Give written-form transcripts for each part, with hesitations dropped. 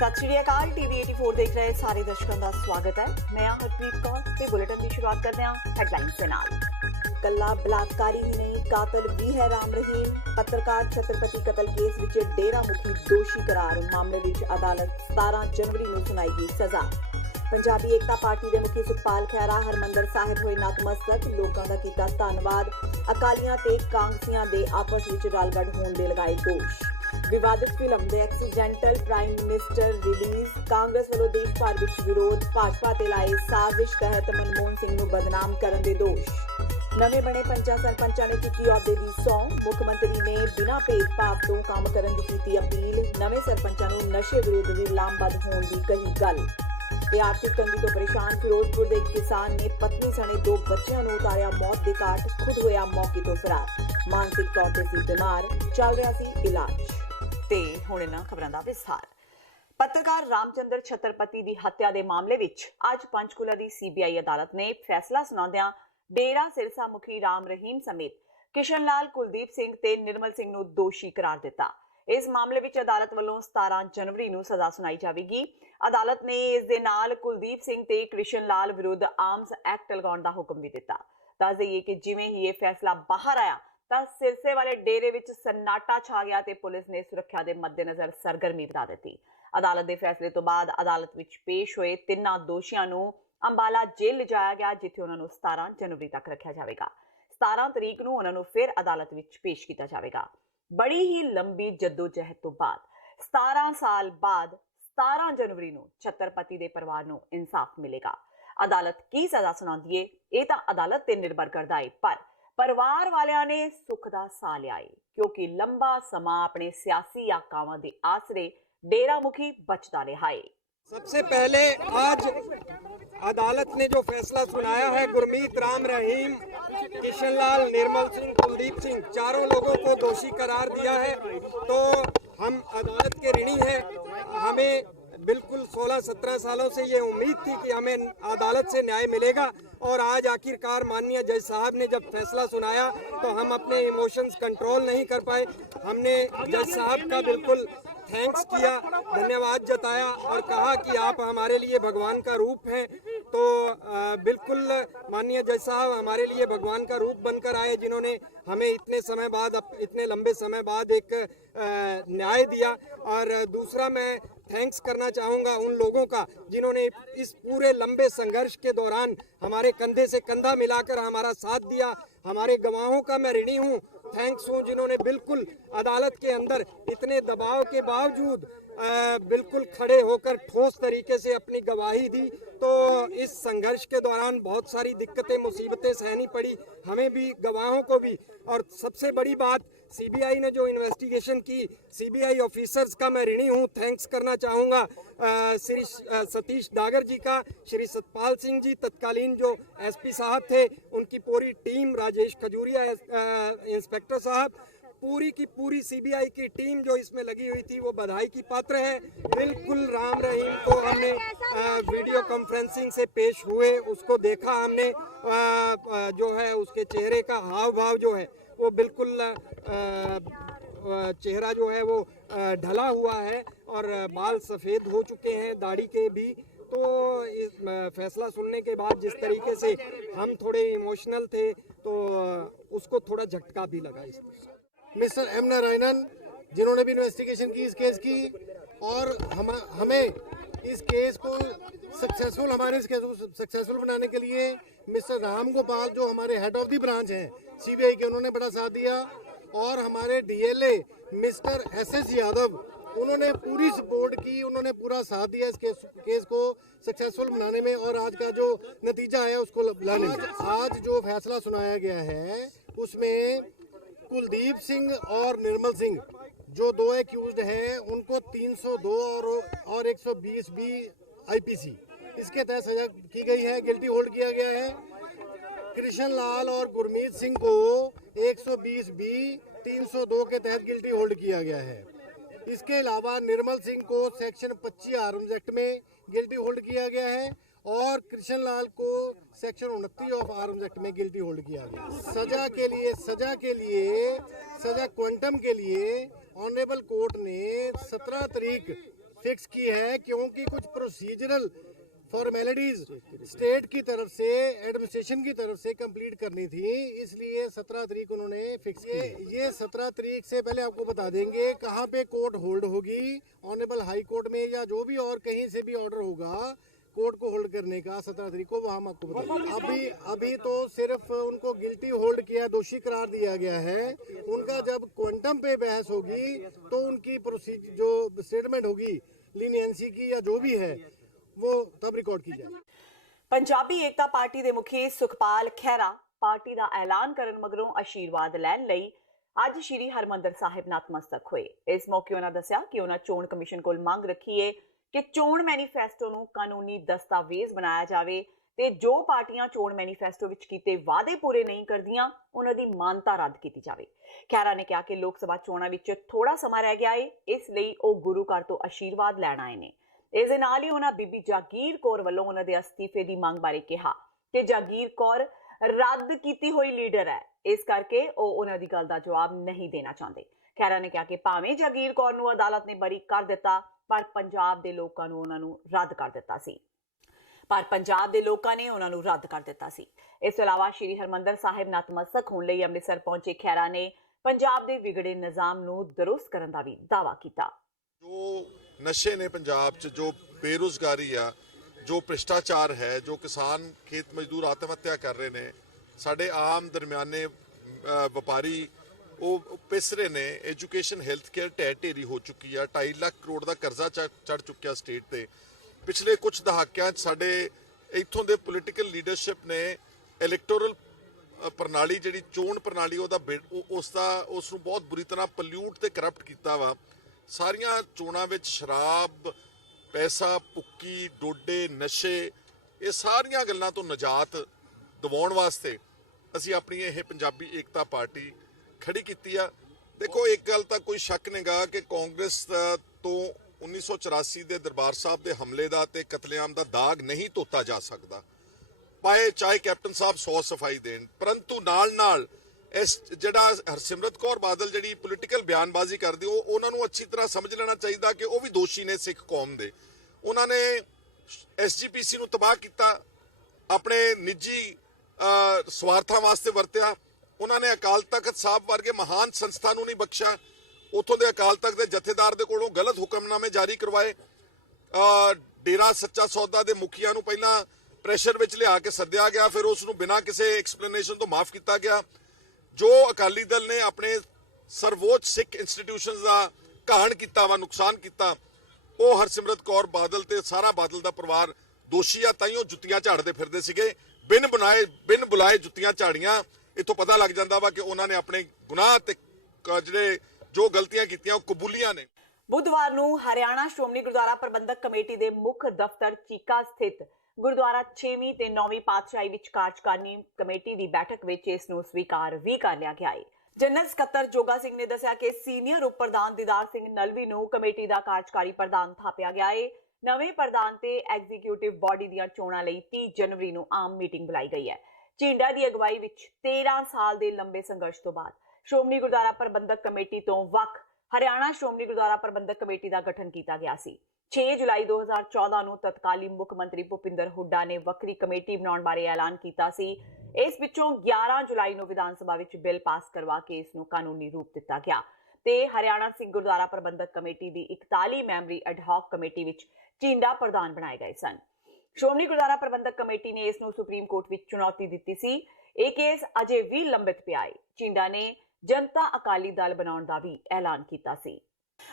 सत श्री अकाल टीवी 84 देख रहे सारे दर्शकों का स्वागत है। मैं हरप्रीत कौर ते बुलेटिन की शुरुआत करते हैं हेडलाइंस के नाल। कला बलात्कारी ही नहीं कातल भी है राम रहीम। पत्रकार छत्रपति कतल केस विच डेरा मुखी दोषी करार। मामले विच अदालत 17 जनवरी ਨੂੰ सुनाएगी सजा। पंजाबी एकता पार्टी के मुखी सुखपाल खैरा हरमंदर साहिब होए नतमस्तक। लोगों का कीता धन्नवाद। अकालियां ते कांग्रेसियां दे आपस विच रलगड़ होण दे लगाए दोष। विवादित film the accidental prime minister release. Congress वालों देश भर विच विरोध। भाजपा ते लाए साजिश तहत मनमोहन सिंह नूं बदनाम करन दे दोष। नवे बने पंचा सरपंचां ने चुकी अहुदे दी सौं। मुख्यमंत्री ने बिना भेदभाव तो काम करन दी कीती अपील। नवे सरपंचां नूं नशे विरुद्ध भी लामबद्ध होण दी कही गल। आर्थिक तंगी तो परेशान फिरोजपुर के एक किसान ने पत्नी सने 2 बच्चों को उतारिया मौत के घाट। खुद होया मौके तो फरार। मानसिक तौर पर सी बीमार, चल रहा सी इलाज। ते हुण इन्हां खबरां दा विस्तार। पत्रकार रामचंद्र छत्रपति की हत्या के मामले विच अज पंचकूला की सीबीआई अदालत ने फैसला सुनाउंदियां डेरा सिरसा मुखी राम रहीम समेत किशन लाल, कुलदीप सिंह ते निर्मल सिंह नूं दोषी करार दिता। इस मामले विच अदालत वालों 17 जनवरी नूं सजा सुनाई जाएगी। अदालत ने इस दे नाल कुलदीप सिंह ते कृष्ण लाल विरुद्ध आर्म्स एक्ट लगाउण दा हुक्म भी दिता। दस दईए कि जिवें ही यह फैसला बाहर आया तां सिरसे वाले डेरे विच सन्नाटा छा गया ते पुलिस ने सुरक्षा के मद्देनजर सरगर्मी वधा दी। अदालत के फैसले तो बाद अदालत विच पेश होए 3 दोषियों नूं अंबाला जेल लिजाया गया, जिथे उन्हां नूं 17 जनवरी तक रखा जाएगा। 17 तरीक नूं उन्हां नूं फिर अदालत विच पेश किया जाएगा। बड़ी ही लंबी जद्दोजहद तो बाद 17 साल बाद 17 जनवरी नूं छत्रपति दे परिवार नूं इंसाफ मिलेगा। अदालत की सजा सुनाउंदी है यह तां अदालत ते निर्भर करदा है, पर परिवार वालियां ने सुख दा साह लिया है, क्योंकि लंबा समा अपने सियासी आकावां दे आसरे डेरा मुखी बचदा रहा है। सबसे पहले आज अदालत ने जो फैसला सुनाया है, गुरमीत, राम रहीम, किशन लाल, निर्मल सिंह, कुलदीप सिंह, चारों लोगों को दोषी करार दिया है, तो हम अदालत के ऋणी हैं। हमें बिल्कुल 16-17 सालों से ये उम्मीद थी कि हमें अदालत से न्याय मिलेगा, और आज आखिरकार माननीय जज साहब ने जब फैसला सुनाया तो हम अपने इमोशंस कंट्रोल नहीं कर पाए। हमने जज साहब का बिल्कुल थैंक्स किया, धन्यवाद जताया और कहा कि आप हमारे लिए भगवान का रूप हैं। तो बिल्कुल माननीय जज साहब हमारे लिए भगवान का रूप बनकर आए, जिन्होंने हमें इतने समय बाद, इतने लंबे समय बाद एक न्याय दिया। और दूसरा मैं थैंक्स करना चाहूँगा उन लोगों का जिन्होंने इस पूरे लंबे संघर्ष के दौरान हमारे कंधे से कंधा मिलाकर हमारा साथ दिया। हमारे गवाहों का मैं ऋणी हूँ, थैंक्स हूँ, जिन्होंने बिल्कुल अदालत के अंदर इतने दबाव के बावजूद बिल्कुल खड़े होकर ठोस तरीके से अपनी गवाही दी। तो इस संघर्ष के दौरान बहुत सारी दिक्कतें, मुसीबतें सहनी पड़ी, हमें भी, गवाहों को भी। और सबसे बड़ी बात, सीबीआई ने जो इन्वेस्टिगेशन की, सीबीआई ऑफिसर्स का मैं ऋणी हूँ, थैंक्स करना चाहूँगा श्री सतीश डागर जी का, श्री सतपाल सिंह जी तत्कालीन जो एसपी साहब थे, उनकी पूरी टीम, राजेश खजूरिया इंस्पेक्टर साहब, पूरी की पूरी सीबीआई की टीम जो इसमें लगी हुई थी, वो बधाई की पात्र है। बिल्कुल राम रहीम को हमने वीडियो कॉन्फ्रेंसिंग से पेश हुए, उसको देखा हमने, जो है उसके चेहरे का हाव भाव जो है वो बिल्कुल चेहरा जो है वो ढला हुआ है और बाल सफ़ेद हो चुके हैं, दाढ़ी के भी। तो इस फैसला सुनने के बाद जिस तरीके से हम थोड़े इमोशनल थे, तो उसको थोड़ा झटका भी लगा। मिस्टर एम नारायणन, जिन्होंने भी इन्वेस्टिगेशन की इस केस की, और हमें इस केस को सक्सेसफुल बनाने के लिए मिस्टर राम गोपाल, जो हमारे हेड ऑफ द ब्रांच हैं सीबीआई के, उन्होंने बड़ा साथ दिया। और हमारे डीएलए मिस्टर एसएस यादव, उन्होंने पूरी सपोर्ट की, उन्होंने पूरा साथ दिया इस केस को सक्सेसफुल बनाने में और आज का जो नतीजा है उसको लाने में। आज जो फैसला सुनाया गया है उसमें कुलदीप सिंह और निर्मल सिंह, जो 2 एक्यूज्ड हैं, उनको 302 और 120 बी आईपीसी इसके तहत सजा की गई है, गिल्टी होल्ड किया गया है। कृष्ण लाल और गुरमीत सिंह को 120 बी 302 के तहत गिल्टी होल्ड किया गया है। इसके अलावा निर्मल सिंह को सेक्शन 25 आर्म्स एक्ट में गिल्टी होल्ड किया गया है और कृष्ण लाल को सेक्शन 29 ऑफ आर्म्स एक्ट में गिल्टी होल्ड किया गया। सजा क्वांटम के लिए ऑनरेबल कोर्ट ने 17 तारीख फिक्स की है, क्योंकि कुछ प्रोसीजरल फॉर्मेलिटीज स्टेट की तरफ से, एडमिनिस्ट्रेशन की तरफ से कंप्लीट करनी थी, इसलिए 17 तारीख उन्होंने फिक्स की। ये 17 तारीख से पहले आपको बता देंगे कहाँ पे कोर्ट होल्ड होगी, ऑनरेबल हाई कोर्ट में या जो भी और कहीं से भी ऑर्डर होगा कोर्ट को होल्ड करने का 17 तारीख को, वहाँ हम आपको बताएंगे। अभी तो सिर्फ उनको गिल्टी होल्ड किया, दोषी करार दिया गया है। उनका जब क्वांटम पे बहस होगी तो उनकी प्रोसीजर जो स्टेटमेंट होगी लीनियंसी की या जो भी है वो तब रिकॉर्ड की जाए। पंजाबी एकता पार्टी ਦੇ ਮੁਖੀ ਸੁਖਪਾਲ ਖਹਿਰਾ ਪਾਰਟੀ ਦਾ ਐਲਾਨ ਕਰਨ ਮਗਰੋਂ ਆਸ਼ੀਰਵਾਦ ਲੈਣ ਲਈ ਅੱਜ ਸ਼੍ਰੀ ਹਰਮੰਦਰ ਸਾਹਿਬ ਨਤਮਸਤਕ ਹੋਏ। ਇਸ ਮੌਕੇ ਉਹਨਾਂ ਦੱਸਿਆ ਕਿ ਉਹਨਾਂ ਚੋਣ ਕਮਿਸ਼ਨ ਕੋਲ ਮੰਗ ਰੱਖੀ ਹੈ ਕਿ ਚੋਣ ਮੈਨੀਫੈਸਟੋ ਨੂੰ ਕਾਨੂੰਨੀ ਦਸਤਾਵੇਜ਼ ਬਣਾਇਆ ਜਾਵੇ ਤੇ ਜੋ ਪਾਰਟੀਆਂ ਚੋਣ ਮੈਨੀਫੈਸਟੋ ਵਿੱਚ ਕੀਤੇ ਵਾਅਦੇ ਪੂਰੇ ਨਹੀਂ ਕਰਦੀਆਂ ਉਹਨਾਂ ਦੀ ਮਾਨਤਾ ਰੱਦ ਕੀਤੀ ਜਾਵੇ। ਖਹਿਰਾ ਨੇ ਕਿਹਾ ਕਿ ਲੋਕ ਸਭਾ ਚੋਣਾਂ ਵਿੱਚ ਥੋੜਾ ਸਮਾਂ ਰਹਿ ਗਿਆ ਹੈ, ਇਸ ਲਈ ਉਹ ਗੁਰੂ ਘਰ ਤੋਂ ਆਸ਼ੀਰਵਾਦ ਲੈਣ ਆਏ ਨੇ। ਇਸ ਦੇ ਨਾਲ ਹੀ ਉਹਨਾਂ ਬੀਬੀ ਜਾਗੀਰ ਕੌਰ ਵੱਲੋਂ ਉਹਨਾਂ ਦੇ ਅਸਤੀਫੇ ਦੀ ਮੰਗ ਬਾਰੇ ਕਿਹਾ ਕਿ ਜਾਗੀਰ ਕੌਰ ਰੱਦ ਕੀਤੀ ਹੋਈ ਲੀਡਰ ਹੈ, ਇਸ ਕਰਕੇ ਉਹ ਉਹਨਾਂ ਦੀ ਗੱਲ ਦਾ ਜਵਾਬ ਨਹੀਂ ਦੇਣਾ ਚਾਹੁੰਦੇ। ਖਹਿਰਾ ਨੇ ਕਿਹਾ ਕਿ ਭਾਵੇਂ ਜਾਗੀਰ ਕੌਰ ਨੂੰ ਅਦਾਲਤ ਨੇ ਬਰੀ ਕਰ ਦਿੱਤਾ ਪਰ ਪੰਜਾਬ ਦੇ ਲੋਕਾਂ ਨੂੰ ਉਹਨਾਂ ਨੂੰ ਰੱਦ ਕਰ ਦਿੱਤਾ ਸੀ। ਇਸ ਤੋਂ ਇਲਾਵਾ ਸ਼੍ਰੀ ਹਰਮੰਦਰ ਸਾਹਿਬ ਨਤਮਸਤਕ ਹੋਣ ਲਈ ਅੰਮ੍ਰਿਤਸਰ ਪਹੁੰਚੇ ਖਹਿਰਾ ਨੇ ਪੰਜਾਬ ਦੇ ਵਿਗੜੇ ਨਿਜ਼ਾਮ ਨੂੰ ਦਰੁਸਤ ਕਰਨ ਦਾ ਵੀ ਦਾਅਵਾ ਕੀਤਾ। जो नशे ने पंजाब च, जो बेरोजगारी आ, जो भ्रिष्टाचार है, जो किसान खेत मजदूर आत्महत्या कर रहे ने, साडे आम दरमियाने व्यापारी वो पिस रहे ने, एजुकेशन हैल्थ केयर ढह ढेरी हो चुकी है, 2.5 लाख करोड़ का कर्जा चढ़ चुकिया स्टेट ते। पिछले कुछ दहाकियां साडे इत्थों दे पोलिटिकल लीडरशिप ने इलैक्टोरल प्रणाली जिहड़ी चोण प्रणाली उसनूं बहुत बुरी तरह पल्यूट ते करप्ट कीता वा। सारियां चोणां विच शराब, पैसा, भुक्की, डोडे, नशे, ये सारियां गल्लां तो निजात दिवाउण वास्ते असीं अपनी यह पंजाबी एकता पार्टी खड़ी कीती आ। देखो, एक गल तां कोई शक नहींगा कि कांग्रेस तो 1984 ਦੇ ਦਰਬਾਰ ਸਾਹਿਬ ਦੇ ਹਮਲੇ ਦਾ ਤੇ ਕਤਲੇਆਮ ਦਾ ਦਾਗ ਨਹੀਂ ਧੋਤਾ ਜਾ ਸਕਦਾ, ਭਾਵੇਂ ਚਾਹੇ ਕੈਪਟਨ ਸਾਹਿਬ 100 ਸਫਾਈ ਦੇਣ, ਪਰੰਤੂ ਨਾਲ ਇਸ ਜਿਹੜਾ ਹਰਸਿਮਰਤ ਕੌਰ ਬਾਦਲ ਜਿਹੜੀ ਪੋਲੀਟੀਕਲ ਬਿਆਨਬਾਜ਼ੀ ਕਰਦੀ ਉਹਨਾਂ ਨੂੰ ਅੱਛੀ ਤਰ੍ਹਾਂ ਸਮਝ ਲੈਣਾ ਚਾਹੀਦਾ ਕਿ ਉਹ ਵੀ ਦੋਸ਼ੀ ਨੇ ਸਿੱਖ ਕੌਮ ਦੇ। ਉਹਨਾਂ ਨੇ ਐਸਜੀਪੀਸੀ ਨੂੰ ਤਬਾਹ ਕੀਤਾ, ਆਪਣੇ ਨਿੱਜੀ ਸਵਾਰਥਾਂ ਵਾਸਤੇ ਵਰਤਿਆ। ਉਹਨਾਂ ਨੇ ਅਕਾਲ ਤਖਤ ਸਾਹਿਬ ਵਰਗੇ ਮਹਾਨ ਸੰਸਥਾ ਨੂੰ ਨਹੀਂ ਬਖਸ਼ਿਆ, ਉੱਥੋਂ ਦੇ ਅਕਾਲ ਤਖਤ ਦੇ ਜਥੇਦਾਰ ਦੇ ਕੋਲੋਂ ਗਲਤ ਹੁਕਮਨਾਮੇ ਜਾਰੀ ਕਰਵਾਏ। ਡੇਰਾ ਸੱਚਾ ਸੌਦਾ ਦੇ ਮੁਖੀਆਂ ਨੂੰ ਪਹਿਲਾਂ ਪ੍ਰੈਸ਼ਰ ਵਿੱਚ ਲਿਆ ਕੇ ਸੱਦਿਆ ਗਿਆ, ਫਿਰ ਉਸ ਨੂੰ ਬਿਨਾਂ ਕਿਸੇ ਐਕਸਪਲੇਨੇਸ਼ਨ ਤੋਂ ਮਾਫ ਕੀਤਾ ਗਿਆ। ਜੋ ਅਕਾਲੀ ਦਲ ਨੇ ਆਪਣੇ ਸਰਵੋੱਚ ਸਿੱਖ ਇੰਸਟੀਟਿਊਸ਼ਨਸ ਦਾ ਘਾਣ ਕੀਤਾ ਵਾ, ਨੁਕਸਾਨ ਕੀਤਾ, ਉਹ ਹਰਸਿਮਰਤ ਕੌਰ ਬਾਦਲ ਤੇ ਸਾਰਾ ਬਾਦਲ ਦਾ ਪਰਿਵਾਰ ਦੋਸ਼ੀ ਆ। ਤਾਈਓ ਜੁੱਤੀਆਂ ਝਾੜਦੇ ਫਿਰਦੇ ਸੀਗੇ, ਬਿਨ ਬੁਲਾਏ ਜੁੱਤੀਆਂ ਝਾੜੀਆਂ। ਇਥੋਂ ਪਤਾ ਲੱਗ ਜਾਂਦਾ ਵਾ ਕਿ ਉਹਨਾਂ ਨੇ ਆਪਣੇ ਗੁਨਾਹ ਤੇ ਜਿਹੜੇ ਜੋ ਗਲਤੀਆਂ ਕੀਤੀਆਂ ਉਹ ਕਬੂਲੀਆਂ ਨੇ। ਬੁੱਧਵਾਰ ਨੂੰ ਹਰਿਆਣਾ ਸ਼੍ਰੋਮਣੀ ਗੁਰਦੁਆਰਾ ਪ੍ਰਬੰਧਕ ਕਮੇਟੀ ਦੇ ਮੁੱਖ ਦਫ਼ਤਰ ਚੀਕਾ ਸਥਿਤ ਗੁਰਦੁਆਰਾ 6ਵੀਂ ਤੇ 9ਵੀਂ ਪਾਤਸ਼ਾਹੀ ਵਿੱਚ ਕਾਰਜਕਾਰਨੀ ਕਮੇਟੀ ਦੀ ਬੈਠਕ ਵਿੱਚ ਇਸ ਨੂੰ ਸਵੀਕਾਰ ਵੀ ਕਰ ਲਿਆ ਗਿਆ ਹੈ। ਜਨਰਲ ਸਕੱਤਰ ਜੋਗਾ ਸਿੰਘ ਨੇ ਦੱਸਿਆ ਕਿ ਸੀਨੀਅਰ ਉਪ ਪ੍ਰਧਾਨ ਦੀਦਾਰ ਸਿੰਘ ਨਲਵੀ ਨੂੰ ਕਮੇਟੀ ਦਾ ਕਾਰਜਕਾਰੀ ਪ੍ਰਧਾਨ ਥਾਪਿਆ ਗਿਆ ਹੈ। ਨਵੇਂ ਪ੍ਰਧਾਨ ਤੇ ਐਗਜ਼ੀਕਿਊਟਿਵ ਬਾਡੀ ਦੀਆਂ ਚੋਣਾਂ ਲਈ 30 ਜਨਵਰੀ ਨੂੰ ਆਮ ਮੀਟਿੰਗ ਬੁਲਾਈ ਗਈ ਹੈ। ਝਿੰਡਾ ਦੀ ਅਗਵਾਈ ਵਿੱਚ 13 ਸਾਲ ਦੇ ਲੰਬੇ ਸੰਘਰਸ਼ ਤੋਂ ਬਾਅਦ ਸ਼੍ਰੋਮਣੀ ਗੁਰਦੁਆਰਾ ਪ੍ਰਬੰਧਕ ਕਮੇਟੀ ਤੋਂ ਵੱਖ ਹਰਿਆਣਾ ਸ਼੍ਰੋਮਣੀ ਗੁਰਦੁਆਰਾ ਪ੍ਰਬੰਧਕ ਕਮੇਟੀ ਦਾ ਗਠਨ ਕੀਤਾ ਗਿਆ ਸੀ। 6 ਜੁਲਾਈ 2014 ਨੂੰ ਤਤਕਾਲੀ ਮੁੱਖ ਮੰਤਰੀ ਭੁਪਿੰਦਰ ਹੁੱਡਾ ਨੇ ਵੱਖਰੀ ਕਮੇਟੀ ਬਣਾਉਣ ਬਾਰੇ ਐਲਾਨ ਕੀਤਾ ਸੀ। ਇਸ ਵਿੱਚੋਂ 11 ਜੁਲਾਈ ਨੂੰ ਵਿਧਾਨ ਸਭਾ ਵਿੱਚ ਬਿੱਲ ਪਾਸ ਕਰਵਾ ਕੇ ਇਸ ਨੂੰ ਕਾਨੂੰਨੀ ਰੂਪ ਦਿੱਤਾ ਗਿਆ ਤੇ ਹਰਿਆਣਾ ਸਿੱਖ ਗੁਰਦੁਆਰਾ ਪ੍ਰਬੰਧਕ ਕਮੇਟੀ ਦੀ 41 ਮੈਂਬਰੀ ਐਡਹੌਕ ਕਮੇਟੀ ਵਿੱਚ ਝਿੰਡਾ ਪ੍ਰਧਾਨ ਬਣਾਏ ਗਏ ਸਨ। ਸ਼੍ਰੋਮਣੀ ਗੁਰਦੁਆਰਾ ਪ੍ਰਬੰਧਕ ਕਮੇਟੀ ਨੇ ਇਸ ਨੂੰ ਸੁਪਰੀਮ ਕੋਰਟ ਵਿੱਚ ਚੁਣੌਤੀ ਦਿੱਤੀ ਸੀ। ਇਹ ਕੇਸ ਅਜੇ ਵੀ ਲੰਬਿਤ ਪਿਆ ਹੈ। ਝਿੰਡਾ ਨੇ ਜਨਤਾ ਅਕਾਲੀ ਦਲ ਬਣਾਉਣ ਦਾ ਵੀ ਐਲਾਨ ਕੀਤਾ ਸੀ।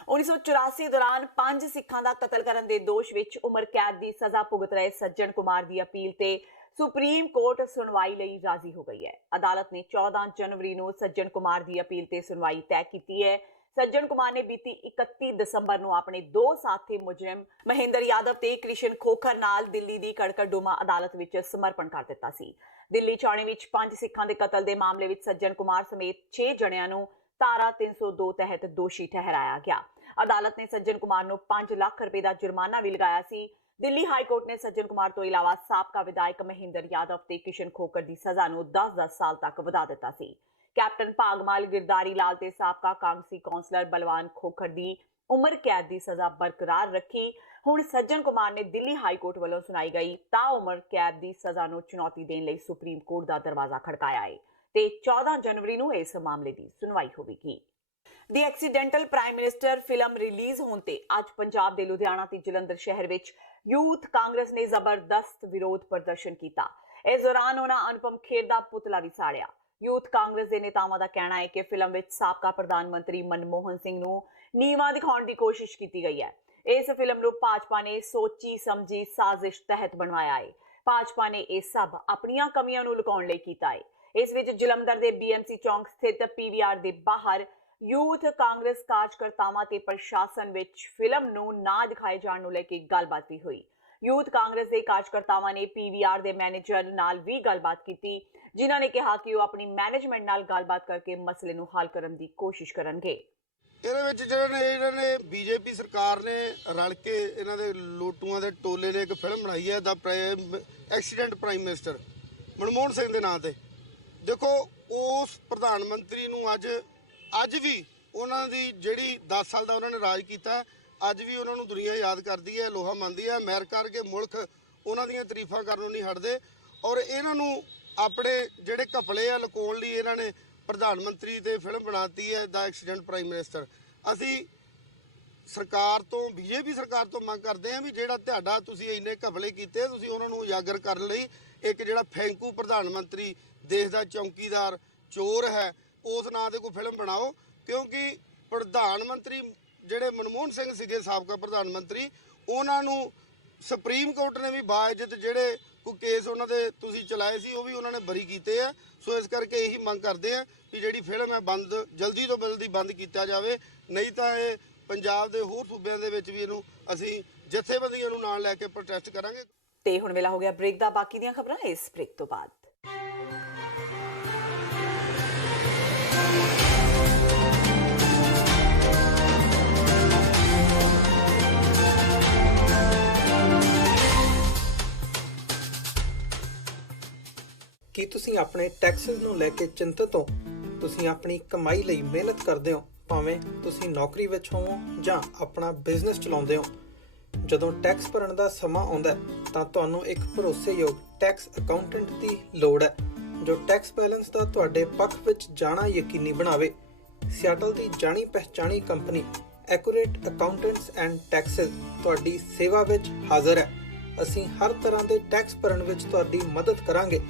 1984 ਦੌਰਾਨ 5 ਸਿੱਖਾਂ ਦਾ ਕਤਲ ਕਰਨ ਦੇ ਦੋਸ਼ ਵਿੱਚ ਉਮਰ ਕੈਦ ਦੀ ਸਜ਼ਾ ਭੁਗਤ ਰਹੇ ਸੱਜਣ ਕੁਮਾਰ ਦੀ ਅਪੀਲ ਤੇ ਸੁਪਰੀਮ ਕੋਰਟ ਸੁਣਵਾਈ ਲਈ ਰਾਜ਼ੀ ਹੋ ਗਈ ਹੈ। ਅਦਾਲਤ ਨੇ 14 ਜਨਵਰੀ ਨੂੰ ਸੱਜਣ ਕੁਮਾਰ ਦੀ ਅਪੀਲ ਤੇ ਸੁਣਵਾਈ ਤੈਅ ਕੀਤੀ ਹੈ। ਸੱਜਣ ਕੁਮਾਰ ਨੇ ਬੀਤੀ 31 ਦਸੰਬਰ ਨੂੰ ਆਪਣੇ 2 ਸਾਥੀ ਮੁਜਰਮ ਮਹਿੰਦਰ ਯਾਦਵ ਤੇ ਕ੍ਰਿਸ਼ਨ ਖੋਖਰ ਨਾਲ ਦਿੱਲੀ ਦੀ ਕੜਕੜਡੂਮਾ ਅਦਾਲਤ ਵਿੱਚ ਸਮਰਪਣ ਕਰ ਦਿੱਤਾ ਸੀ। ਦਿੱਲੀ ਚੌਣੇ ਵਿੱਚ 5 ਸਿੱਖਾਂ ਦੇ ਕਤਲ ਦੇ ਮਾਮਲੇ ਵਿੱਚ ਸੱਜਣ ਕੁਮਾਰ ਸਮੇਤ 6 ਜਣਿਆਂ ਨੂੰ ਧਾਰਾ 302 ਤਹਿਤ ਦੋਸ਼ੀ ਠਹਿਰਾਇਆ ਗਿਆ। ਅਦਾਲਤ ਨੇ ਸੱਜਣ ਕੁਮਾਰ ਨੂੰ 5 ਲੱਖ ਰੁਪਏ ਦਾ ਜੁਰਮਾਨਾ ਵੀ ਲਗਾਇਆ ਸੀ। ਦਿੱਲੀ ਹਾਈ ਕੋਰਟ ਨੇ ਸੱਜਣ ਕੁਮਾਰ ਤੋਂ ਇਲਾਵਾ ਸਾਬਕਾ ਵਿਧਾਇਕ ਮਹਿੰਦਰ ਯਾਦਵ ਤੇ ਕ੍ਰਿਸ਼ਨ ਖੋਖਰ ਦੀ ਸਜ਼ਾ ਨੂੰ 10-10 ਸਾਲ ਤੱਕ ਵਧਾ ਦਿੱਤਾ ਸੀ। ਕੈਪਟਨ ਭਾਗਮਾਲ ਗਿਰਦਾਰੀ ਲਾਲ ਤੇ ਸਾਬਕਾ ਕਾਂਗਸੀ ਕੌਂਸਲਰ ਬਲਵਾਨ ਖੋਖਰ ਦੀ ਉਮਰ ਕੈਦ ਦੀ ਸਜ਼ਾ ਬਰਕਰਾਰ ਰੱਖੀ। ਹੁਣ ਸੱਜਣ ਕੁਮਾਰ ਨੇ ਦਿੱਲੀ ਹਾਈ ਕੋਰਟ ਵੱਲੋਂ ਸੁਣਾਈ ਗਈ ਤਾਂ ਉਮਰ ਕੈਦ ਦੀ ਸਜ਼ਾ ਨੂੰ ਚੁਣੌਤੀ ਦੇਣ ਲਈ ਸੁਪਰੀਮ ਕੋਰਟ ਦਾ ਦਰਵਾਜ਼ਾ ਖੜਕਾਇਆ ਹੈ ਤੇ 14 ਜਨਵਰੀ ਨੂੰ ਇਸ ਮਾਮਲੇ ਦੀ ਸੁਣਵਾਈ ਹੋਵੇਗੀ। ਦੀ accidental prime minister film release ਹੋਣ ਤੇ ਅੱਜ ਪੰਜਾਬ ਦੇ ਲੁਧਿਆਣਾ ਤੇ ਜਲੰਧਰ ਸ਼ਹਿਰ ਵਿੱਚ ਯੂਥ ਕਾਂਗਰਸ ਨੇ ਜ਼ਬਰਦਸਤ ਵਿਰੋਧ ਪ੍ਰਦਰਸ਼ਨ ਕੀਤਾ। ਇਸ ਦੌਰਾਨ ਉਹਨਾਂ ਅਨੁਪਮ ਖੇਰ ਦਾ ਪੁਤਲਾ ਵੀ ਸਾੜਿਆ। ਯੂਥ ਕਾਂਗਰਸ ਦੇ ਨੇਤਾਵਾਂ ਦਾ ਕਹਿਣਾ ਹੈ ਕਿ ਫਿਲਮ ਵਿੱਚ ਸਾਬਕਾ ਪ੍ਰਧਾਨ ਮੰਤਰੀ ਮਨਮੋਹਨ ਸਿੰਘ ਨੂੰ ਨੀਵਾਂ ਦਿਖਾਉਣ ਦੀ ਕੋਸ਼ਿਸ਼ ਕੀਤੀ ਗਈ ਹੈ। ਇਸ ਫਿਲਮ ਨੂੰ ਭਾਜਪਾ ਨੇ ਸੋਚੀ ਸਮਝੀ ਸਾਜ਼ਿਸ਼ ਤਹਿਤ ਬਣਵਾਇਆ ਹੈ। ਭਾਜਪਾ ਨੇ ਇਹ ਸਭ ਆਪਣੀਆਂ ਕਮੀਆਂ ਨੂੰ ਲੁਕਾਉਣ ਲਈ ਕੀਤਾ ਹੈ। ਇਸ ਵਿੱਚ ਜਲੰਧਰ ਦੇ BMC ਚੌਂਕ ਸਥਿਤ PVR ਦੇ ਬਾਹਰ ਯੂਥ ਕਾਂਗਰਸ ਕਾਰਜਕਰਤਾਵਾਂ ਤੇ ਪ੍ਰਸ਼ਾਸਨ ਵਿੱਚ ਫਿਲਮ ਨੂੰ ਨਾ ਦਿਖਾਏ ਜਾਣ ਨੂੰ ਲੈ ਕੇ ਗੱਲਬਾਤ ਵੀ ਹੋਈ। ਯੂਥ ਕਾਂਗਰਸ ਦੇ ਕਾਰਜਕਰਤਾਵਾਂ ਨੇ PVR ਦੇ ਮੈਨੇਜਰ ਨਾਲ ਵੀ ਗੱਲਬਾਤ ਕੀਤੀ, ਜਿਨ੍ਹਾਂ ਨੇ ਕਿਹਾ ਕਿ ਉਹ ਆਪਣੀ ਮੈਨੇਜਮੈਂਟ ਨਾਲ ਗੱਲਬਾਤ ਕਰਕੇ ਮਸਲੇ ਨੂੰ ਹੱਲ ਕਰਨ ਦੀ ਕੋਸ਼ਿਸ਼ ਕਰਨਗੇ। ਇਹਦੇ ਵਿੱਚ ਇਹਨਾਂ ਨੇ ਬੀਜੇਪੀ ਸਰਕਾਰ ਨੇ ਰਲ ਕੇ ਇਹਨਾਂ ਦੇ ਲੋਟੂਆਂ ਦੇ ਟੋਲੇ ਨੇ ਇੱਕ ਫਿਲਮ ਬਣਾਈ ਹੈ the accident prime minister Manmohan Singh ਦੇ ਨਾਂ ਤੇ। ਦੇਖੋ ਉਸ ਪ੍ਰਧਾਨ ਮੰਤਰੀ ਨੂੰ ਅੱਜ ਵੀ ਉਹਨਾਂ ਦੀ ਜਿਹੜੀ 10 ਸਾਲ ਦਾ ਉਹਨਾਂ ਨੇ ਰਾਜ ਕੀਤਾ, ਅੱਜ ਵੀ ਉਹਨਾਂ ਨੂੰ ਦੁਨੀਆ ਯਾਦ ਕਰਦੀ ਹੈ, ਲੋਹਾ ਮੰਨਦੀ ਹੈ। ਅਮਰੀਕਾ ਵਰਗੇ ਮੁਲਕ ਉਹਨਾਂ ਦੀਆਂ ਤਾਰੀਫਾਂ ਕਰਨ ਨੂੰ ਨਹੀਂ ਹਟਦੇ ਔਰ ਇਹਨਾਂ ਨੂੰ ਆਪਣੇ ਜਿਹੜੇ ਘਪਲੇ ਆ ਲੁਕਾਉਣ ਲਈ ਇਹਨਾਂ ਨੇ ਪ੍ਰਧਾਨ ਮੰਤਰੀ ਤੇ ਫਿਲਮ ਬਣਾਤੀ ਹੈ ਦਾ ਐਕਸੀਡੈਂਟ ਪ੍ਰਾਈਮ ਮਿਨਿਸਟਰ। ਅਸੀਂ ਸਰਕਾਰ ਤੋਂ ਬੀਜੇਪੀ ਸਰਕਾਰ ਤੋਂ ਮੰਗ ਕਰਦੇ ਹਾਂ ਵੀ ਜਿਹੜਾ ਤੁਹਾਡਾ ਤੁਸੀਂ ਇੰਨੇ ਘਪਲੇ ਕੀਤੇ ਤੁਸੀਂ ਉਹਨਾਂ ਨੂੰ ਉਜਾਗਰ ਕਰਨ ਲਈ ਇੱਕ ਜਿਹੜਾ ਫੈਂਕੂ ਪ੍ਰਧਾਨ ਮੰਤਰੀ ਦੇਸ਼ ਦਾ ਚੌਕੀਦਾਰ ਚੋਰ ਹੈ ਉਸ ਨਾਂ ਤੇ ਕੋਈ ਫਿਲਮ ਬਣਾਓ, ਕਿਉਂਕਿ ਪ੍ਰਧਾਨ ਮੰਤਰੀ ਜਿਹੜੇ ਮਨਮੋਹਨ ਸਿੰਘ ਸੀਗੇ ਸਾਬਕਾ ਪ੍ਰਧਾਨ ਮੰਤਰੀ, ਉਹਨਾਂ ਨੂੰ ਸੁਪਰੀਮ ਕੋਰਟ ਨੇ ਵੀ ਬਾਇਜ਼ਤ ਜਿਹੜੇ ਕੋਈ ਕੇਸ ਉਹਨਾਂ ਦੇ ਤੁਸੀਂ ਚਲਾਏ ਸੀ ਉਹ ਵੀ ਉਹਨਾਂ ਨੇ ਬਰੀ ਕੀਤੇ ਆ। ਸੋ ਇਸ ਕਰਕੇ ਇਹੀ ਮੰਗ ਕਰਦੇ ਆ ਕਿ ਜਿਹੜੀ ਫਿਲਮ ਹੈ ਬੰਦ ਜਲਦੀ ਤੋਂ ਜਲਦੀ ਬੰਦ ਕੀਤਾ ਜਾਵੇ, ਨਹੀਂ ਤਾਂ ਇਹ ਪੰਜਾਬ ਦੇ ਹੋਰ ਸੂਬਿਆਂ ਦੇ ਵਿੱਚ ਵੀ ਇਹਨੂੰ ਅਸੀਂ ਜਥੇਬੰਦੀਆਂ ਨੂੰ ਨਾਲ ਲੈ ਕੇ ਪ੍ਰੋਟੈਸਟ ਕਰਾਂਗੇ। ਤੇ ਹੁਣ ਵੇਲਾ ਹੋ ਗਿਆ ਬ੍ਰੇਕ ਦਾ। ਬਾਕੀ ਦੀਆਂ ਖਬਰਾਂ ਇਸ ਬ੍ਰੇਕ ਤੋਂ ਬਾਅਦ। ਕੀ ਤੁਸੀਂ ਆਪਣੇ ਟੈਕਸਿਸ ਨੂੰ ਲੈ ਕੇ ਚਿੰਤਤ ਹੋ? ਤੁਸੀਂ ਆਪਣੀ ਕਮਾਈ ਲਈ ਮਿਹਨਤ ਕਰਦੇ ਹੋ, ਭਾਵੇਂ ਤੁਸੀਂ ਨੌਕਰੀ ਵਿੱਚ ਹੋਵੋ ਜਾਂ ਆਪਣਾ ਬਿਜ਼ਨਸ ਚਲਾਉਂਦੇ ਹੋ। ਜਦੋਂ ਟੈਕਸ ਭਰਨ ਦਾ ਸਮਾਂ ਆਉਂਦਾ ਤਾਂ ਤੁਹਾਨੂੰ ਇੱਕ ਭਰੋਸੇਯੋਗ ਟੈਕਸ ਅਕਾਊਂਟੈਂਟ ਦੀ ਲੋੜ ਹੈ ਜੋ ਟੈਕਸ ਬੈਲੈਂਸ ਦਾ ਤੁਹਾਡੇ ਪੱਖ ਵਿੱਚ ਜਾਣਾ ਯਕੀਨੀ ਬਣਾਵੇ। ਸਿਆਟਲ ਦੀ ਜਾਣੀ ਪਛਾਣੀ company Accurate accountants and Taxes ਤੁਹਾਡੀ ਸੇਵਾ ਵਿੱਚ ਹਾਜ਼ਰ ਹੈ। ਅਸੀਂ ਹਰ ਤਰ੍ਹਾਂ ਦੇ ਟੈਕਸ ਭਰਨ ਵਿੱਚ ਤੁਹਾਡੀ ਮਦਦ ਕਰਾਂਗੇ।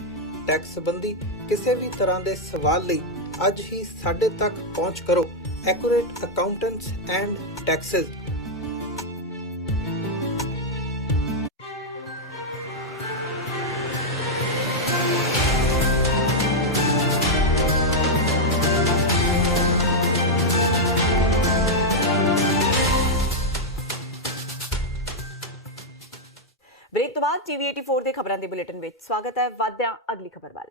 ਟੈਕਸ ਸੰਬੰਧੀ ਕਿਸੇ ਵੀ ਤਰ੍ਹਾਂ ਦੇ ਸਵਾਲ ਲਈ ਅੱਜ ਹੀ ਸਾਡੇ ਤੱਕ ਪਹੁੰਚ ਕਰੋ। Accurate accountants and taxes. Break ਤੋਂ ਬਾਅਦ TV 84 ਦੇ ਖਬਰਾਂ ਦੇ ਬੁਲੇਟਿਨ ਵਿੱਚ ਸਵਾਗਤ ਹੈ। ਵਧਦਿਆਂ ਅਗਲੀ ਖਬਰ ਵੱਲ।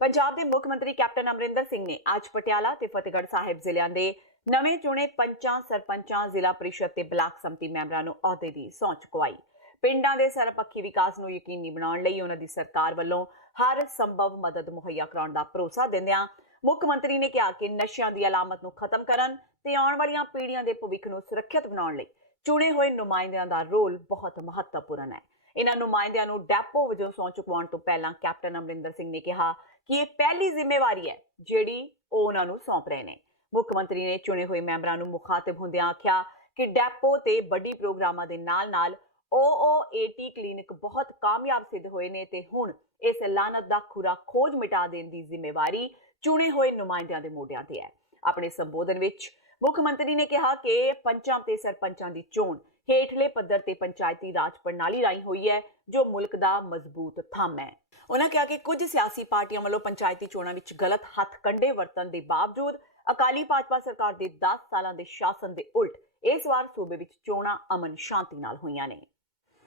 ਪੰਜਾਬ ਦੇ ਮੁੱਖ ਮੰਤਰੀ ਕੈਪਟਨ ਅਮਰਿੰਦਰ ਸਿੰਘ ਨੇ ਅੱਜ ਪਟਿਆਲਾ ਤੇ ਫਤਿਹਗੜ੍ਹ ਸਾਹਿਬ ਜ਼ਿਲ੍ਹਿਆਂ ਦੇ ਨਵੇਂ ਚੁਣੇ ਪੰਚਾਂ, ਸਰਪੰਚਾਂ, ਜ਼ਿਲ੍ਹਾ ਪ੍ਰੀਸ਼ਦ ਤੇ ਬਲਾਕ ਸੰਮਤੀ ਮੈਂਬਰਾਂ ਨੂੰ ਅਹੁਦੇ ਦੀ ਸਹੁੰ ਚੁਕਵਾਈ। ਪਿੰਡਾਂ ਦੇ ਸਰਬਪੱਖੀ ਵਿਕਾਸ ਨੂੰ ਯਕੀਨੀ ਬਣਾਉਣ ਲਈ ਉਹਨਾਂ ਦੀ ਸਰਕਾਰ ਵੱਲੋਂ ਹਰ ਸੰਭਵ ਮਦਦ ਮੁਹੱਈਆ ਕਰਾਉਣ ਦਾ ਭਰੋਸਾ ਦਿੰਦਿਆਂ ਮੁੱਖ ਮੰਤਰੀ ਨੇ ਕਿਹਾ ਕਿ ਨਸ਼ਿਆਂ ਦੀ ਅਲਾਮਤ ਨੂੰ ਖਤਮ ਕਰਨ ਤੇ ਆਉਣ ਵਾਲੀਆਂ ਪੀੜ੍ਹੀਆਂ ਦੇ ਭਵਿੱਖ ਨੂੰ ਸੁਰੱਖਿਅਤ ਬਣਾਉਣ ਲਈ ਚੁਣੇ ਹੋਏ ਨੁਮਾਇੰਦਿਆਂ ਦਾ ਰੋਲ ਬਹੁਤ ਮਹੱਤਵਪੂਰਨ ਹੈ। ਇਹਨਾਂ ਨੁਮਾਇੰਦਿਆਂ ਨੂੰ ਡੈਪੋ ਵਜੋਂ ਸਹੁੰ ਚੁਕਵਾਉਣ ਤੋਂ ਪਹਿਲਾਂ ਕੈਪਟਨ ਅਮਰਿੰਦਰ ਸਿੰਘ ਨੇ ਕਿਹਾ ਕਿ ਇਹ ਪਹਿਲੀ ਜ਼ਿੰਮੇਵਾਰੀ ਹੈ ਜਿਹੜੀ ਉਹ ਉਹਨਾਂ ਨੂੰ ਸੌਂਪ ਰਹੇ ਨੇ। ਮੁੱਖ ਮੰਤਰੀ ਨੇ ਚੁਣੇ ਹੋਏ ਮੈਂਬਰਾਂ ਨੂੰ ਮੁਖਾਤਿਬ ਹੁੰਦਿਆਂ ਆਖਿਆ ਕਿ ਡੈਪੋ ਤੇ ਵੱਡੀ ਪ੍ਰੋਗਰਾਮਾਂ ਦੇ ਨਾਲ-ਨਾਲ OOAT ਕਲੀਨਿਕ ਬਹੁਤ ਕਾਮਯਾਬ ਸਿੱਧ ਹੋਏ ਨੇ ਤੇ ਹੁਣ ਇਸ ਲਾਨਤ ਦਾ ਖੁਰਾ ਖੋਜ ਮਿਟਾ ਦੇਣ ਦੀ ਜ਼ਿੰਮੇਵਾਰੀ ਚੁਣੇ ਹੋਏ ਨੁਮਾਇੰਦਿਆਂ ਦੇ ਮੋਢਿਆਂ ਤੇ ਹੈ। ਆਪਣੇ ਸੰਬੋਧਨ ਵਿੱਚ ਮੁੱਖ ਮੰਤਰੀ ਨੇ ਕਿਹਾ ਕਿ ਪੰਚਾਂ ਤੇ ਸਰਪੰਚਾਂ ਦੀ ਚੋਣ ਹੇਠਲੇ ਪੱਧਰ ਤੇ ਪੰਚਾਇਤੀ ਰਾਜ ਪ੍ਰਣਾਲੀ ਰਾਹੀਂ ਹੋਈ ਹੈ ਜੋ ਮੁਲਕ ਦਾ ਮਜ਼ਬੂਤ ਥੰਮ ਹੈ। ਉਹਨਾਂ ਕਿਹਾ ਕਿ ਕੁਝ ਸਿਆਸੀ ਪਾਰਟੀਆਂ ਵੱਲੋਂ ਪੰਚਾਇਤੀ ਚੋਣਾਂ ਵਿੱਚ ਗਲਤ ਹੱਥ ਕੰਡੇ ਵਰਤਣ ਦੇ ਬਾਵਜੂਦ ਅਕਾਲੀ ਭਾਜਪਾ ਸਰਕਾਰ ਦੇ 10 ਸਾਲਾਂ ਦੇ ਸ਼ਾਸਨ ਦੇ ਉਲਟ ਇਸ ਵਾਰ ਸੂਬੇ ਵਿੱਚ ਚੋਣਾਂ ਅਮਨ ਸ਼ਾਂਤੀ ਨਾਲ ਹੋਈਆਂ ਨੇ।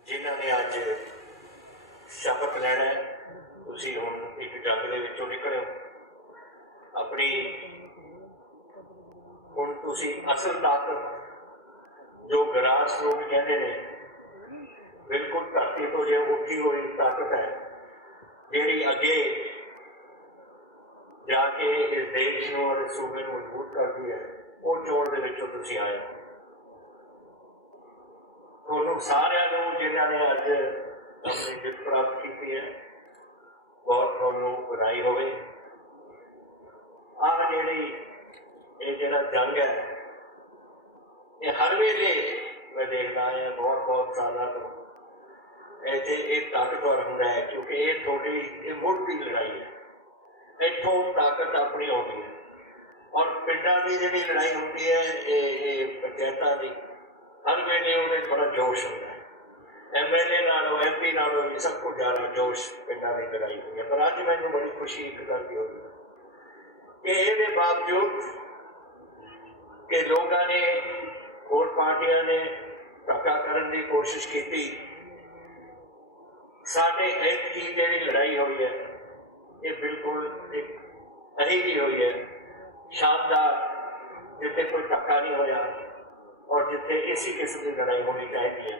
ਜਿਨ੍ਹਾਂ ਨੇ ਅੱਜ ਸ਼ਪਥ ਲੈਣਾ ਹੈ, ਤੁਸੀਂ ਹੁਣ ਇੱਕ ਜੰਗ ਦੇ ਵਿੱਚੋਂ ਨਿਕਲੇ ਹੋ। ਆਪਣੀ ਹੁਣ ਤੁਸੀਂ ਅਸਲ ਤਾਕਤ ਜੋ ਗਰਾਸ ਰੂਟ ਕਹਿੰਦੇ ਨੇ, ਬਿਲਕੁਲ ਧਰਤੀ ਤੋਂ ਜੇ ਉੱਠੀ ਹੋਈ ਤਾਕਤ ਹੈ ਜਿਹੜੀ ਅੱਗੇ ਜਾ ਕੇ ਇਸ ਦੇਸ਼ ਨੂੰ ਔਰ ਸੂਬੇ ਨੂੰ ਮਜ਼ਬੂਤ ਕਰਦੀ ਹੈ, ਉਹ ਚੋਣ ਦੇ ਵਿੱਚੋਂ ਤੁਸੀਂ ਆਏ ਹੋ। ਤੁਹਾਨੂੰ ਸਾਰਿਆਂ ਨੂੰ ਜਿਨ੍ਹਾਂ ਨੇ ਅੱਜ ਆਪਣੀ ਜਿੱਤ ਪ੍ਰਾਪਤ ਕੀਤੀ ਹੈ, ਬਹੁਤ ਤੁਹਾਨੂੰ ਵਧਾਈ ਹੋਵੇ। ਆਹ ਜਿਹੜਾ ਜੰਗ ਹੈ, ਇਹ ਹਰ ਵੇਲੇ ਮੈਂ ਦੇਖਦਾ ਆਇਆ ਬਹੁਤ ਸਾਲਾਂ ਤੋਂ ਇੱਥੇ ਇਹ ਤਾਕਤਵਰ ਹੁੰਦਾ ਹੈ, ਕਿਉਂਕਿ ਇਹ ਮੁੱਢ ਦੀ ਲੜਾਈ ਹੈ। ਇੱਥੋਂ ਤਾਕਤ ਆਪਣੀ ਆਉਂਦੀ ਹੈ। ਔਰ ਪਿੰਡਾਂ ਦੀ ਜਿਹੜੀ ਲੜਾਈ ਹੁੰਦੀ ਹੈ, ਇਹ ਪੰਚਾਇਤਾਂ ਦੀ, ਹਰ ਵੇਲੇ ਉਹਦੇ ਬੜਾ ਜੋਸ਼ ਹੁੰਦਾ ਹੈ। MLA ਨਾਲੋਂ MP ਨਾਲੋਂ ਵੀ ਸਭ ਕੁਝ ਜ਼ਿਆਦਾ ਜੋਸ਼ ਪਿੰਡਾਂ ਦੀ ਲੜਾਈ ਹੁੰਦੀ ਹੈ। ਪਰ ਅੱਜ ਮੈਨੂੰ ਬੜੀ ਖੁਸ਼ੀ ਇੱਕ ਗੱਲ ਦੀ ਹੋਈ ਕਿ ਇਹਦੇ ਬਾਵਜੂਦ ਕਿ ਲੋਕਾਂ ਨੇ, ਹੋਰ ਪਾਰਟੀਆਂ ਨੇ ਧੱਕਾ ਕਰਨ ਦੀ ਕੋਸ਼ਿਸ਼ ਕੀਤੀ, ਸਾਡੇ ਐਤਕੀ ਜਿਹੜੀ ਲੜਾਈ ਹੋਈ ਹੈ ਇਹ ਬਿਲਕੁਲ ਇੱਕ ਅਹੀ ਜਿਹੀ ਹੋਈ ਹੈ, ਸ਼ਾਨਦਾਰ, ਜਿੱਥੇ ਕੋਈ ਧੱਕਾ ਨਹੀਂ ਹੋਇਆ ਔਰ ਜਿੱਥੇ ਇਸੇ ਕਿਸਮ ਦੀ ਲੜਾਈ ਹੋਣੀ ਚਾਹੀਦੀ ਹੈ।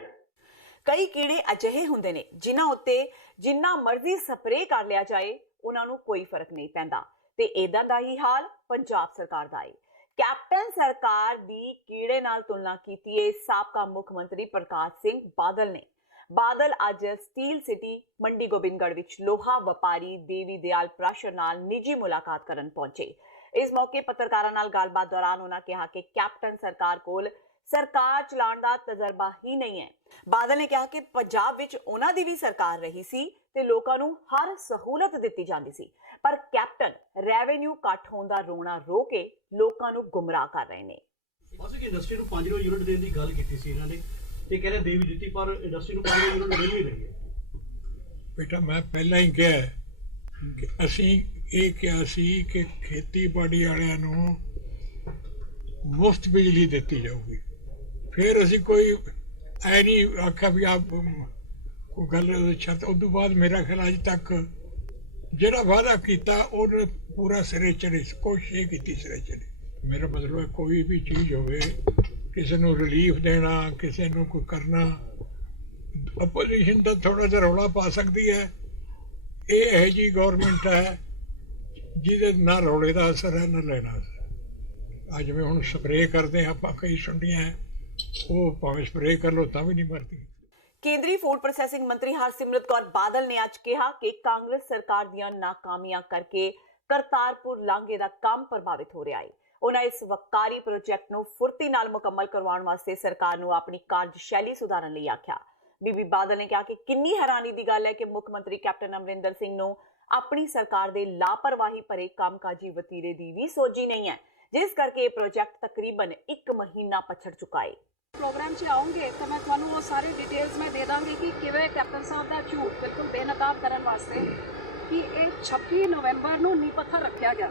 ਕਈ ਕੀੜੇ ਅਜਿਹੇ ਹੁੰਦੇ ਨੇ ਜਿਨ੍ਹਾਂ ਉੱਤੇ ਜਿੰਨਾ ਮਰਜ਼ੀ ਸਪਰੇਅ ਕਰ ਲਿਆ ਜਾਏ ਉਹਨਾਂ ਨੂੰ ਕੋਈ ਫਰਕ ਨਹੀਂ ਪੈਂਦਾ, ਤੇ ਇਦਾਂ ਦਾ ਹੀ ਹਾਲ ਪੰਜਾਬ ਸਰਕਾਰ ਦਾ ਹੈ। ਕੈਪਟਨ ਸਰਕਾਰ ਦੀ ਕੀੜੇ ਨਾਲ ਤੁਲਨਾ ਕੀਤੀ ਹੈ ਸਾਬਕਾ ਮੁੱਖ ਮੰਤਰੀ ਪ੍ਰਕਾਸ਼ ਸਿੰਘ ਬਾਦਲ ਨੇ। ਬਾਦਲ ਅੱਜ ਸਟੀਲ ਸਿਟੀ ਮੰਡੀ ਗੋਬਿੰਦਗੜ੍ਹ ਵਿੱਚ ਲੋਹਾ ਵਪਾਰੀ ਦੇਵੀ ਦਿਆਲ ਪ੍ਰਾਸ਼ਰ ਨਾਲ ਨਿੱਜੀ ਮੁਲਾਕਾਤ ਕਰਨ ਪਹੁੰਚੇ। ਇਸ ਮੌਕੇ ਪੱਤਰਕਾਰਾਂ ਨਾਲ ਗੱਲਬਾਤ ਦੌਰਾਨ ਉਹਨਾਂ ਕਿਹਾ ਕਿ ਕੈਪਟਨ ਸਰਕਾਰ ਕੋਲ ਸਰਕਾਰ ਚਲਾਉਣ ਦਾ ਤਜਰਬਾ ਹੀ ਨਹੀਂ ਹੈ। ਬਾਦਲ ਨੇ ਕਿਹਾ ਕਿ ਪੰਜਾਬ ਵਿੱਚ ਉਹਨਾਂ ਦੀ ਵੀ ਸਰਕਾਰ ਰਹੀ ਸੀ ਤੇ ਲੋਕਾਂ ਨੂੰ ਹਰ ਸਹੂਲਤ ਦਿੱਤੀ ਜਾਂਦੀ ਸੀ, ਪਰ ਕੈਪਟਨ ਰੈਵਨਿਊ ਕੱਟ ਹੋਣ ਦਾ ਰੋਣਾ ਰੋ ਕੇ ਲੋਕਾਂ ਨੂੰ ਗੁੰਮਰਾਹ ਕਰ ਰਹੇ ਨੇ। ਬਸ ਕਿ ਇੰਡਸਟਰੀ ਨੂੰ 5 ਯੂਨਿਟ ਦੇਣ ਦੀ ਗੱਲ ਕੀਤੀ ਸੀ ਇਹਨਾਂ ਨੇ, ਤੇ ਕਹਿੰਦੇ ਦੇ ਵੀ ਦਿੱਤੀ, ਪਰ ਇੰਡਸਟਰੀ ਨੂੰ 5 ਯੂਨਿਟ ਮਿਲ ਨਹੀਂ ਰਹੀ ਹੈ। ਬੇਟਾ, ਮੈਂ ਪਹਿਲਾਂ ਹੀ ਕਿਹਾ ਕਿ ਅਸੀਂ ਇਹ ਕਿਹਾ ਸੀ ਕਿ ਖੇਤੀਬਾੜੀ ਵਾਲਿਆਂ ਨੂੰ ਮੁਫਤ ਬਿਜਲੀ ਦਿੱਤੀ ਜਾਊਗੀ। ਫਿਰ ਅਸੀਂ ਕੋਈ ਐ ਨਹੀਂ ਆਖਿਆ ਵੀ ਆਪ ਕੋਈ ਗੱਲ ਛੱਤ। ਉਸ ਤੋਂ ਬਾਅਦ ਮੇਰਾ ਖਿਆਲ ਅੱਜ ਤੱਕ ਜਿਹੜਾ ਵਾਅਦਾ ਕੀਤਾ ਉਹਨੇ ਪੂਰਾ ਸਿਰੇ ਚੜੇ, ਕੋਸ਼ਿਸ਼ ਕੀਤੀ ਸਿਰੇ ਚੜੇ। ਮੇਰਾ ਮਤਲਬ ਹੈ ਕੋਈ ਵੀ ਚੀਜ਼ ਹੋਵੇ, ਕਿਸੇ ਨੂੰ ਰਿਲੀਫ ਦੇਣਾ, ਕਿਸੇ ਨੂੰ ਕੋਈ ਕਰਨਾ, ਆਪੋਜੀਸ਼ਨ ਤਾਂ ਥੋੜਾ ਜਿਹਾ ਰੌਲਾ ਪਾ ਸਕਦੀ ਹੈ। ਇਹ ਇਹੋ ਜਿਹੀ ਗੌਰਮੈਂਟ ਹੈ ਜਿਹਦੇ ਨਾ ਰੌਲੇ ਦਾ ਅਸਰ ਹੈ ਨਾ ਲੈਣਾ ਅਸਰ। ਜਿਵੇਂ ਹੁਣ ਸਪਰੇਅ ਕਰਦੇ ਆਪਾਂ, ਕਈ ਸੁੰਡੀਆਂ ਉਹ ਭਾਵੇਂ ਸਪਰੇਅ ਕਰ ਲਓ ਤਾਂ ਵੀ ਨਹੀਂ ਮਰਦੀ। ਕੇਂਦਰੀ ਫੂਡ ਪ੍ਰੋਸੈਸਿੰਗ ਮੰਤਰੀ ਹਰਸਿਮਰਤ ਕੌਰ ਬਾਦਲ ਨੇ ਅੱਜ ਕਿਹਾ ਕਿ ਕਾਂਗਰਸ ਸਰਕਾਰ ਦੀਆਂ ਨਾਕਾਮੀਆਂ ਕਰਕੇ ਕਰਤਾਰਪੁਰ ਲਾਂਘੇ ਦਾ ਕੰਮ ਪ੍ਰਭਾਵਿਤ ਹੋ ਰਿਹਾ ਹੈ। ਉਹਨਾਂ ਇਸ ਵਕਾਰੀ ਪ੍ਰੋਜੈਕਟ ਨੂੰ ਫੁਰਤੀ ਨਾਲ ਮੁਕੰਮਲ ਕਰਵਾਉਣ ਵਾਸਤੇ ਸਰਕਾਰ ਨੂੰ ਆਪਣੀ ਕਾਰਜਸ਼ੈਲੀ ਸੁਧਾਰਨ ਲਈ ਆਖਿਆ। ਬੀਬੀ ਬਾਦਲ ਨੇ ਕਿਹਾ ਕਿ ਕਿੰਨੀ ਹੈਰਾਨੀ ਦੀ ਗੱਲ ਹੈ ਕਿ ਮੁੱਖ ਮੰਤਰੀ ਕੈਪਟਨ ਅਮਰਿੰਦਰ ਸਿੰਘ ਨੂੰ ਆਪਣੀ ਸਰਕਾਰ ਦੇ ਲਾਪਰਵਾਹੀ ਭਰੇ ਕੰਮਕਾਜੀ ਵਤੀਰੇ ਦੀ ਵੀ ਸੋਝੀ ਨਹੀਂ ਹੈ, ਜਿਸ ਕਰਕੇ ਇਹ ਪ੍ਰੋਜੈਕਟ ਤਕਰੀਬਨ 1 ਮਹੀਨਾ ਪਛੜ ਚੁੱਕਾ ਹੈ। प्रोग्राम से आऊँगे तो मैं थानू वो सारे डिटेल्स में दे दांगी कि किवें कैप्टन साहब का झूठ बिल्कुल बेनकाब करने वास्ते कि ये 26 नवंबर नूं नींह पत्थर रखा गया।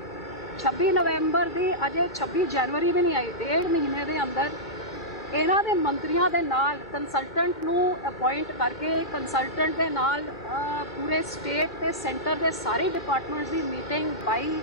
26 नवंबर की अजे 26 जनवरी भी नहीं आई, 1.5 महीने के अंदर इन्हां दे मंत्रियों के नाल कंसलटेंट नूं अपॉइंट करके कंसलटेंट के नाल पूरे स्टेट ते सेंटर के सारे डिपार्टमेंट्स की मीटिंग 22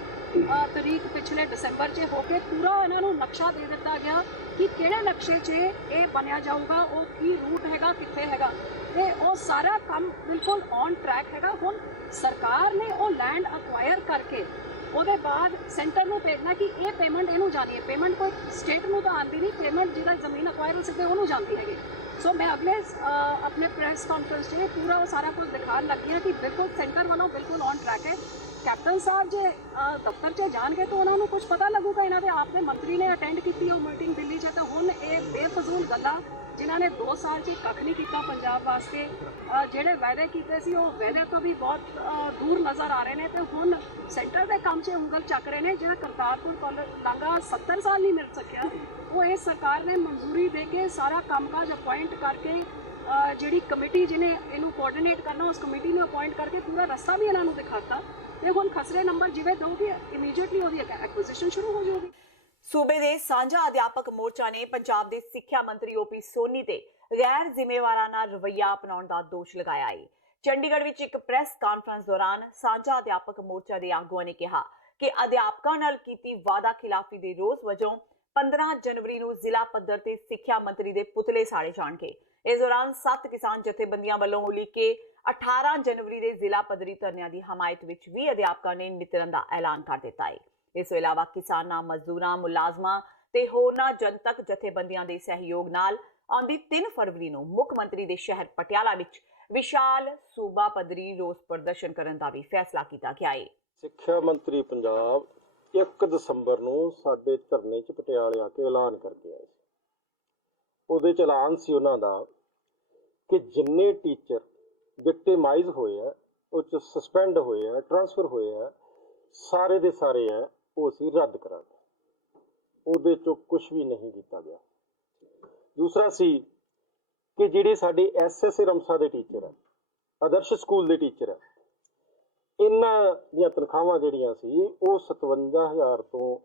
तरीक पिछले दिसंबर च होके पूरा इन्हों नक्शा दे दिता गया कि किहड़े नक्शे च ये बनया जाऊगा, वो की रूट हैगा, कित्थे हैगा, ते वो सारा काम बिल्कुल ऑन ट्रैक हैगा। हुण सरकार ने वो लैंड अक्वायर करके ਉਹਦੇ ਬਾਅਦ ਸੈਂਟਰ ਨੂੰ ਭੇਜਣਾ ਕਿ ਇਹ ਪੇਮੈਂਟ ਇਹਨੂੰ ਜਾਣੀ ਹੈ। ਪੇਮੈਂਟ ਕੋਈ ਸਟੇਟ ਨੂੰ ਤਾਂ ਆਉਂਦੀ ਨਹੀਂ, ਪੇਮੈਂਟ ਜਿਹਦਾ ਜ਼ਮੀਨ ਅਕਵਾਇਰ ਹੋ ਸਕਦੇ ਉਹਨੂੰ ਜਾਂਦੀ ਹੈਗੀ। ਸੋ ਮੈਂ ਅਗਲੇ ਆਪਣੇ ਪ੍ਰੈਸ ਕਾਨਫਰੰਸ 'ਚ ਪੂਰਾ ਉਹ ਸਾਰਾ ਕੁਝ ਦਿਖਾਉਣ ਲੱਗੀ ਹਾਂ ਕਿ ਬਿਲਕੁਲ ਸੈਂਟਰ ਵੱਲੋਂ ਬਿਲਕੁਲ ਔਨ ਟਰੈਕ ਹੈ। ਕੈਪਟਨ ਸਾਹਿਬ ਜੇ ਦਫ਼ਤਰ 'ਚ ਜਾਣਗੇ ਤਾਂ ਉਹਨਾਂ ਨੂੰ ਕੁਝ ਪਤਾ ਲੱਗੂਗਾ। ਇਹਨਾਂ ਦੇ ਆਪ ਦੇ ਮੰਤਰੀ ਨੇ ਅਟੈਂਡ ਕੀਤੀ ਉਹ ਮੀਟਿੰਗ ਦਿੱਲੀ 'ਚ, ਤਾਂ ਹੁਣ ਇਹ ਬੇਫਜ਼ੂਲ ਗੱਲਾਂ ਜਿਨ੍ਹਾਂ ਨੇ 2 ਸਾਲ 'ਚ ਕੱਖ ਨਹੀਂ ਕੀਤਾ ਪੰਜਾਬ ਵਾਸਤੇ, ਜਿਹੜੇ ਵਾਅਦੇ ਕੀਤੇ ਸੀ ਉਹ ਵਾਅਦੇ ਤੋਂ ਵੀ ਬਹੁਤ ਦੂਰ ਨਜ਼ਰ ਆ ਰਹੇ ਨੇ, ਤੇ ਹੁਣ ਸੈਂਟਰ ਦੇ ਕੰਮ 'ਚ ਉਂਗਲ ਚੱਕ ਰਹੇ ਨੇ। ਜਿਹੜਾ ਕਰਤਾਰਪੁਰ ਲਾਂਘਾ 70 ਸਾਲ ਨਹੀਂ ਮਿਲ ਸਕਿਆ, ਉਹ ਇਹ ਸਰਕਾਰ ਨੇ ਮਨਜ਼ੂਰੀ ਦੇ ਕੇ ਸਾਰਾ ਕੰਮਕਾਜ ਅਪਾਇੰਟ ਕਰਕੇ ਜਿਹੜੀ ਕਮੇਟੀ ਜਿਹਨੇ ਇਹਨੂੰ ਕੋਆਰਡੀਨੇਟ ਕਰਨਾ ਉਸ ਕਮੇਟੀ ਨੂੰ ਅਪਾਇੰਟ ਕਰਕੇ ਪੂਰਾ ਰਸਤਾ ਵੀ ਇਹਨਾਂ ਨੂੰ ਦਿਖਾਤਾ, ਤੇ ਹੁਣ ਖਸਰੇ ਨੰਬਰ ਜਿਵੇਂ ਦੋਗੇ ਇਮੀਡੀਏਟਲੀ ਉਹਦੀ ਐਕੁਇਜ਼ੀਸ਼ਨ ਸ਼ੁਰੂ ਹੋ ਜਾਊਗੀ। ਸੂਬੇ ਦੇ ਸਾਂਝਾ ਅਧਿਆਪਕ ਮੋਰਚਾ ਨੇ ਪੰਜਾਬ ਦੇ ਸਿੱਖਿਆ ਮੰਤਰੀ ਓਪੀ ਸੋਨੀ ਤੇ ਗੈਰ ਜ਼ਿੰਮੇਵਾਰਾਨਾ ਰਵੱਈਆ ਅਪਣਾਉਣ ਦਾ ਦੋਸ਼ ਲਗਾਇਆ ਹੈ। ਚੰਡੀਗੜ੍ਹ ਵਿੱਚ ਇੱਕ ਪ੍ਰੈਸ ਕਾਨਫਰੰਸ ਦੌਰਾਨ ਸਾਂਝਾ ਅਧਿਆਪਕ ਮੋਰਚਾ ਦੇ ਆਗੂਆਂ ਨੇ ਕਿਹਾ ਕਿ ਅਧਿਆਪਕਾਂ ਨਾਲ ਕੀਤੀ ਵਾਅਦਾ ਖਿਲਾਫੀ ਦੇ ਰੋਸ ਵਜੋਂ 15 ਜਨਵਰੀ ਨੂੰ ਜ਼ਿਲ੍ਹਾ ਪੱਧਰ ਤੇ ਸਿੱਖਿਆ ਮੰਤਰੀ ਦੇ ਪੁਤਲੇ ਸਾੜੇ ਜਾਣਗੇ। ਇਸ ਦੌਰਾਨ 7 ਕਿਸਾਨ ਜਥੇਬੰਦੀਆਂ ਵੱਲੋਂ ਉਲੀਕੇ 18 ਜਨਵਰੀ ਦੇ ਜ਼ਿਲ੍ਹਾ ਪੱਧਰੀ ਧਰਨਿਆਂ ਦੀ ਹਮਾਇਤ ਵਿੱਚ ਵੀ ਅਧਿਆਪਕਾਂ ਨੇ ਨਿਤਰਨ ਦਾ ਐਲਾਨ ਕਰ ਦਿੱਤਾ ਹੈ। ਇਸ ਤੋਂ ਇਲਾਵਾ ਕਿਸਾਨਾਂ, ਮਜ਼ਦੂਰਾਂ, ਮੁਲਾਜ਼ਮਾਂ ਤੇ ਹੋਰਨਾਂ ਜਨਤਕ ਜਥੇਬੰਦੀਆਂ ਦੇ ਸਹਿਯੋਗ ਨਾਲ ਆਉਂਦੀ 3 ਫਰਵਰੀ ਨੂੰ ਮੁੱਖ ਮੰਤਰੀ ਦੇ ਸ਼ਹਿਰ ਪਟਿਆਲਾ ਵਿੱਚ ਵਿਸ਼ਾਲ ਸੂਬਾ ਪੱਧਰੀ ਰੋਸ ਪ੍ਰਦਰਸ਼ਨ ਕਰਨ ਦਾ ਵੀ ਫੈਸਲਾ ਕੀਤਾ ਗਿਆ ਹੈ। ਸਿੱਖਿਆ ਮੰਤਰੀ ਪੰਜਾਬ 1 ਦਸੰਬਰ ਨੂੰ ਸਾਡੇ ਧਰਨੇ 'ਚ ਪਟਿਆਲੇ ਆ ਕੇ ਐਲਾਨ ਕਰਕੇ ਆਏ ਸੀ। ਉਹਦੇ 'ਚ ਐਲਾਨ ਸੀ ਉਹਨਾਂ ਦਾ ਕਿ ਜਿੰਨੇ ਟੀਚਰ ਵਿਕਟਿਮਾਈਜ਼ ਹੋਏ ਆ, ਉਹ 'ਚ ਸਸਪੈਂਡ ਹੋਏ ਆ, ਟ੍ਰਾਂਸਫਰ ਹੋਏ ਆ, ਸਾਰੇ ਦੇ ਸਾਰੇ ਆ ਉਹ ਅਸੀਂ ਰੱਦ ਕਰਾਂਗੇ। ਉਹਦੇ 'ਚੋਂ ਕੁਝ ਵੀ ਨਹੀਂ ਕੀਤਾ ਗਿਆ। ਦੂਸਰਾ ਸੀ ਕਿ ਜਿਹੜੇ ਸਾਡੇ ਐਸਐਸਏ ਰਮਸਾ ਦੇ ਟੀਚਰ ਆ, ਆਦਰਸ਼ ਸਕੂਲ ਦੇ ਟੀਚਰ ਆ, ਇਹਨਾਂ ਦੀਆਂ ਤਨਖਾਹਾਂ ਜਿਹੜੀਆਂ ਸੀ ਉਹ 57,000 ਤੋਂ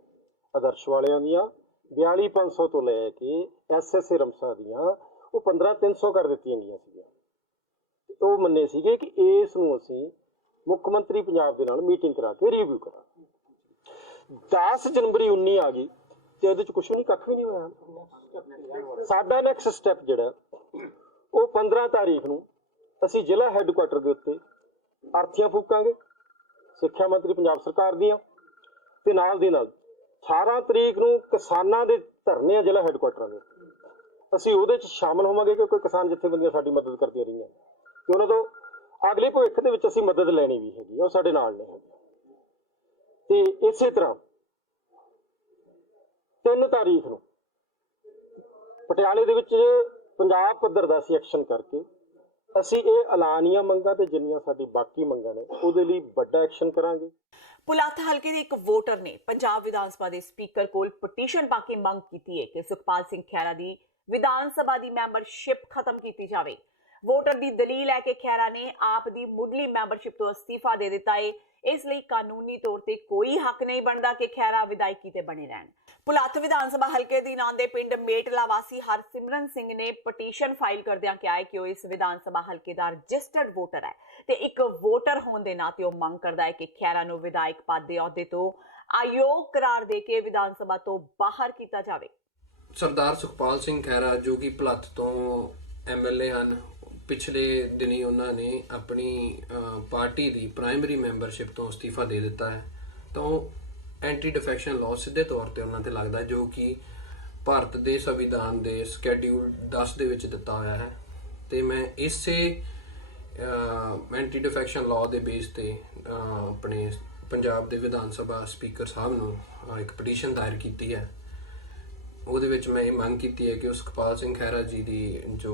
ਆਦਰਸ਼ ਵਾਲਿਆਂ ਦੀਆਂ, 42,500 ਤੋਂ ਲੈ ਕੇ ਐਸਐਸਏ ਰਮਸਾ ਦੀਆਂ ਉਹ 15,300 ਕਰ ਦਿੱਤੀਆਂ ਗਈਆਂ ਸੀਗੀਆਂ। ਉਹ ਮੰਨੇ ਸੀਗੇ ਕਿ ਇਸ ਨੂੰ ਅਸੀਂ ਮੁੱਖ ਮੰਤਰੀ ਪੰਜਾਬ ਦੇ ਨਾਲ ਮੀਟਿੰਗ ਕਰਾ ਕੇ ਰਿਵਿਊ ਕਰਾਂਗੇ। 10 ਜਨਵਰੀ 19 ਆ ਗਈ ਤੇ ਉਹਦੇ 'ਚ ਕੁਛ ਵੀ ਨਹੀਂ, ਕੱਖ ਵੀ ਨਹੀਂ ਹੋਇਆ। ਸਾਡਾ ਨੈਕਸਟ ਸਟੈਪ ਜਿਹੜਾ ਉਹ 15 ਤਾਰੀਖ ਨੂੰ ਅਸੀਂ ਜ਼ਿਲ੍ਹਾ ਹੈੱਡਕੁਆਟਰ ਦੇ ਉੱਤੇ ਅਰਥੀਆਂ ਫੂਕਾਂਗੇ ਸਿੱਖਿਆ ਮੰਤਰੀ ਪੰਜਾਬ ਸਰਕਾਰ ਦੀਆਂ, ਤੇ ਨਾਲ ਦੀ ਨਾਲ 18 ਤਰੀਕ ਨੂੰ ਕਿਸਾਨਾਂ ਦੇ ਧਰਨੇ ਆ ਜ਼ਿਲ੍ਹਾ ਹੈੱਡਕੁਆਟਰਾਂ ਦੇ। ਅਸੀਂ ਉਹਦੇ 'ਚ ਸ਼ਾਮਲ ਹੋਵਾਂਗੇ ਕਿ ਕੋਈ ਕਿਸਾਨ ਜਥੇਬੰਦੀਆਂ ਸਾਡੀ ਮਦਦ ਕਰਦੀਆਂ ਰਹੀਆਂ ਤੇ ਉਹਨਾਂ ਤੋਂ ਅਗਲੇ ਭਵਿੱਖ ਦੇ ਵਿੱਚ ਅਸੀਂ ਮਦਦ ਲੈਣੀ ਵੀ ਹੈਗੀ, ਉਹ ਸਾਡੇ ਨਾਲ ਨੇ ਹੈਗੇ। ਤੇ ਇਸੇ ਤਰ੍ਹਾਂ 3 ਤਾਰੀਖ ਨੂੰ ਪਟਿਆਲੇ ਦੇ ਵਿੱਚ ਪੰਜਾਬ ਪੱਧਰ ਦਾ ਅਸੀਂ ਐਕਸ਼ਨ ਕਰਕੇ ਅਸੀਂ ਇਹ ਐਲਾਨੀਆਂ ਮੰਗਾਂ ਤੇ ਜਿੰਨੀਆਂ ਸਾਡੀ ਬਾਕੀ ਮੰਗਾਂ ਨੇ ਉਹਦੇ ਲਈ ਵੱਡਾ ਐਕਸ਼ਨ ਕਰਾਂਗੇ। ਪੁਲਾਥ ਹਲਕੇ ਦੇ ਇੱਕ ਵੋਟਰ ਨੇ ਪੰਜਾਬ ਵਿਧਾਨ ਸਭਾ ਦੇ ਸਪੀਕਰ ਕੋਲ ਪਟੀਸ਼ਨ ਪਾ ਕੇ ਮੰਗ ਕੀਤੀ ਹੈ ਕਿ ਸੁਖਪਾਲ ਸਿੰਘ ਖਹਿਰਾ ਦੀ ਵਿਧਾਨ ਸਭਾ ਦੀ ਮੈਂਬਰਸ਼ਿਪ ਖਤਮ ਕੀਤੀ ਜਾਵੇ। ਵੋਟਰ ਦੀ ਦਲੀਲ ਹੈ ਕਿ ਖਹਿਰਾ ਨੇ ਆਪ ਦੀ ਮੁੱਢਲੀ ਮੈਂਬਰਸ਼ਿਪ ਤੋਂ ਅਸਤੀਫਾ ਦੇ ਦਿੱਤਾ ਹੈ, ਇਸ ਲਈ ਕਾਨੂੰਨੀ ਤੌਰ ਤੇ ਕੋਈ ਹੱਕ ਨਹੀਂ ਬਣਦਾ ਕਿ ਖਹਿਰਾ ਵਿਧਾਇਕੀ ਤੇ ਬਣੇ ਰਹਿਣ। ਪੁਲਾਥ ਵਿਧਾਨ ਸਭਾ ਹਲਕੇ ਦੀ ਨਾਂ ਦੇ ਪਿੰਡ ਮੇਟਲਾ ਵਾਸੀ ਹਰਸਿਮਰਨ ਸਿੰਘ ਨੇ ਪਟੀਸ਼ਨ ਫਾਈਲ ਕਰਦਿਆਂ ਕਿਹਾ ਹੈ ਕਿ ਉਹ ਇਸ ਵਿਧਾਨ ਸਭਾ ਹਲਕੇ ਦਾ ਰਜਿਸਟਰਡ ਵੋਟਰ ਹੈ ਤੇ ਇੱਕ ਵੋਟਰ ਹੋਣ ਦੇ ਨਾਤੇ ਉਹ ਮੰਗ ਕਰਦਾ ਹੈ ਕਿ ਖਹਿਰਾ ਨੂੰ ਵਿਧਾਇਕ ਪਦ ਦੇ ਅਹੁਦੇ ਤੋਂ ਅਯੋਗ ਕਰਾਰ ਦੇ ਕੇ ਵਿਧਾਨ ਸਭਾ ਤੋਂ ਬਾਹਰ ਕੀਤਾ ਜਾਵੇ। ਸਰਦਾਰ ਸੁਖਪਾਲ ਸਿੰਘ ਖਹਿਰਾ ਜੋ ਕਿ ਭਲੱਥ ਤੋਂ ਐਮਐਲਏ ਹਨ, ਪਿਛਲੇ ਦਿਨੀ ਉਹਨਾਂ ਨੇ ਆਪਣੀ ਪਾਰਟੀ ਦੀ ਪ੍ਰਾਇਮਰੀ ਮੈਂਬਰਸ਼ਿਪ ਤੋਂ ਅਸਤੀਫਾ ਦੇ ਦਿੱਤਾ ਹੈ। ਤਾਂ ਐਂਟੀ ਡਿਫੈਕਸ਼ਨ ਲਾਅ ਸਿੱਧੇ ਤੌਰ ਤੇ ਉਹਨਾਂ ਤੇ ਲੱਗਦਾ ਜੋ ਕਿ ਭਾਰਤ ਦੇ ਸੰਵਿਧਾਨ ਦੇ ਸਕੈਡਿਊਲ 10 ਦੇ ਵਿੱਚ ਦਿੱਤਾ ਹੋਇਆ ਹੈ। ਤੇ ਮੈਂ ਇਸੇ ਐਂਟੀ ਡਿਫੈਕਸ਼ਨ ਲਾਅ ਦੇ ਬੇਸ ਤੇ ਆਪਣੇ ਪੰਜਾਬ ਦੇ ਵਿਧਾਨ ਸਭਾ ਸਪੀਕਰ ਸਾਹਿਬ ਨੂੰ ਇੱਕ ਪਟੀਸ਼ਨ ਦਾਇਰ ਕੀਤੀ ਹੈ। ਉਹਦੇ ਵਿੱਚ ਮੈਂ ਇਹ ਮੰਗ ਕੀਤੀ ਹੈ ਕਿ ਸੁਖਪਾਲ ਸਿੰਘ ਖਹਿਰਾ ਜੀ ਦੀ ਜੋ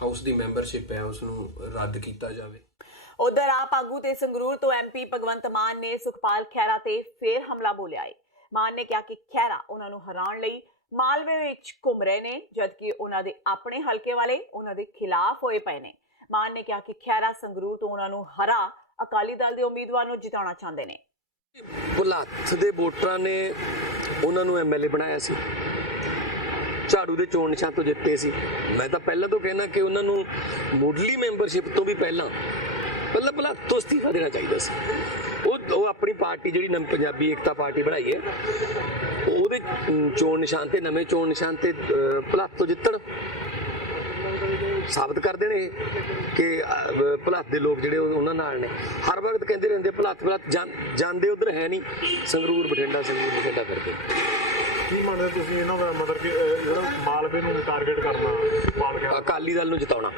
ਹਾਊਸ ਦੀ ਮੈਂਬਰਸ਼ਿਪ ਹੈ ਉਸ ਨੂੰ ਰੱਦ ਕੀਤਾ ਜਾਵੇ। ਉਧਰ ਆਪ ਆਗੂ ਤੇ ਸੰਗਰੂਰ ਤੋਂ ਐਮਪੀ ਭਗਵੰਤ ਮਾਨ ਨੇ ਸੁਖਪਾਲ ਖਹਿਰਾ ਤੇ ਫੇਰ ਹਮਲਾ ਬੋਲਿਆ ਹੈ। ਮਾਨ ਨੇ ਕਿਹਾ ਕਿ ਖਹਿਰਾ ਉਹਨਾਂ ਨੂੰ ਹਰਾਉਣ ਲਈ ਮਾਲਵੇ ਵਿੱਚ ਘੁੰਮ ਰਹੇ ਨੇ, ਜਦਕਿ ਉਹਨਾਂ ਦੇ ਆਪਣੇ ਹਲਕੇ ਵਾਲੇ ਉਹਨਾਂ ਦੇ ਖਿਲਾਫ ਹੋਏ ਪਏ ਨੇ। ਮਾਨ ਨੇ ਕਿਹਾ ਕਿ ਖਹਿਰਾ ਸੰਗਰੂਰ ਤੋਂ ਉਹਨਾਂ ਨੂੰ ਹਰਾ ਅਕਾਲੀ ਦਲ ਦੇ ਉਮੀਦਵਾਰ ਨੂੰ ਜਿਤਾਉਣਾ ਚਾਹੁੰਦੇ ਨੇ। ਭਲੱਥ ਦੇ ਵੋਟਰਾਂ ਨੇ ਉਹਨਾਂ ਨੂੰ ਐਮਐਲਏ ਬਣਾਇਆ ਸੀ, ਝਾੜੂ ਦੇ ਚੋਣ ਨਿਸ਼ਾਨ ਤੋਂ ਜਿੱਤੇ ਸੀ। ਮੈਂ ਤਾਂ ਪਹਿਲਾਂ ਤੋਂ ਕਹਿਣਾ ਕਿ ਉਹਨਾਂ ਨੂੰ ਮੁੱਢਲੀ ਮੈਂਬਰਸ਼ਿਪ ਤੋਂ ਵੀ ਪਹਿਲਾਂ ਭਲੱਥ ਤੋਂ ਅਸਤੀਫਾ ਦੇਣਾ ਚਾਹੀਦਾ ਸੀ। ਉਹ ਆਪਣੀ ਪਾਰਟੀ ਜਿਹੜੀ ਨਵੀਂ ਪੰਜਾਬੀ ਏਕਤਾ ਪਾਰਟੀ ਬਣਾਈ ਹੈ ਉਹਦੇ ਚੋਣ ਨਿਸ਼ਾਨ ਤੇ, ਨਵੇਂ ਚੋਣ ਨਿਸ਼ਾਨ ਤੇ ਭਲੱਥ ਤੋਂ ਜਿੱਤਣ, ਸਾਬਤ ਕਰ ਦੇਣੇ ਕਿ ਭਲੱਥ ਦੇ ਲੋਕ ਜਿਹੜੇ ਉਹਨਾਂ ਨਾਲ ਨੇ। ਹਰ ਵਕਤ ਕਹਿੰਦੇ ਰਹਿੰਦੇ ਭਲੱਥ ਜਾਂਦੇ ਉਧਰ ਹੈ ਨਹੀਂ, ਸੰਗਰੂਰ ਬਠਿੰਡਾ ਕਰਦੇ। ਕੀ ਮੰਨਦੇ ਤੁਸੀਂ ਇਹਨਾਂ ਦਾ ਮਤਲਬ ਕਿ ਜਿਹੜਾ ਮਾਲਵੇ ਨੂੰ ਟਾਰਗੇਟ ਕਰਨਾ, ਅਕਾਲੀ ਦਲ ਨੂੰ ਜਿਤਾਉਣਾ?